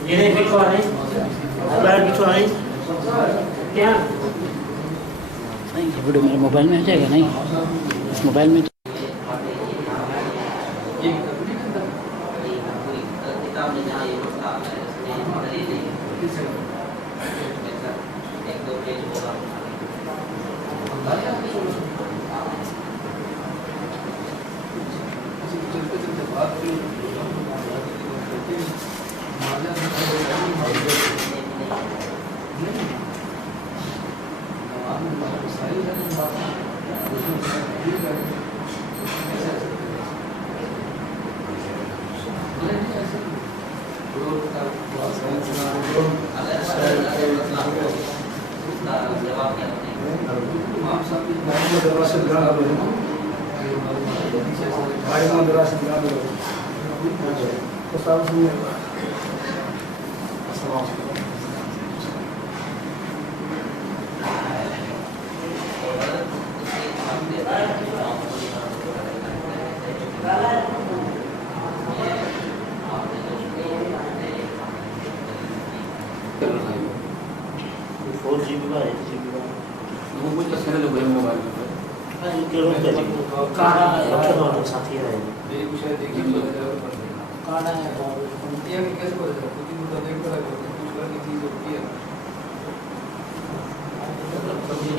یہ نہیں بچوا نہیں بچوا نہیں کیا نہیں یہ ویڈیو میرے موبائل میں آ جائے گا نہیں اس موبائل میں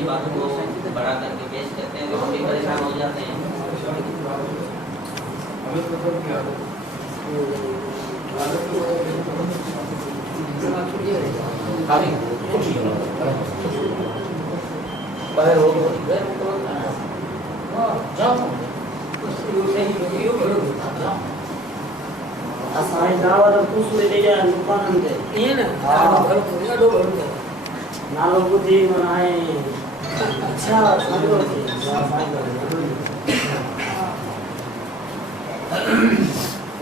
باتوں کو بڑا کر کے پیش کرتے ہیں تو ہم بھی پریشان ہو جاتے ہیں.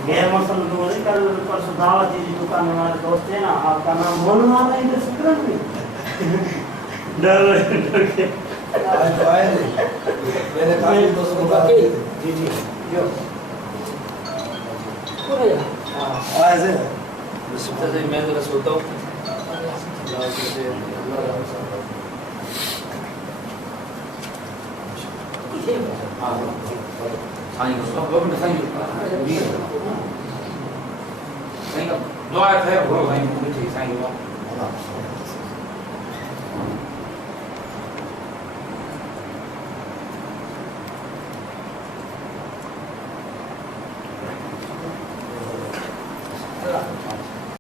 غیر مسلم کل پرسوں دعوت دی دکان میں ہمارے دوست ہیں نا آپ کا نام مولانا مارا ادھر سکرن میں ڈر کے میرے کافی دوست کو جی جی کیوں ایسے میں ذرا سوتا ہوں اللہ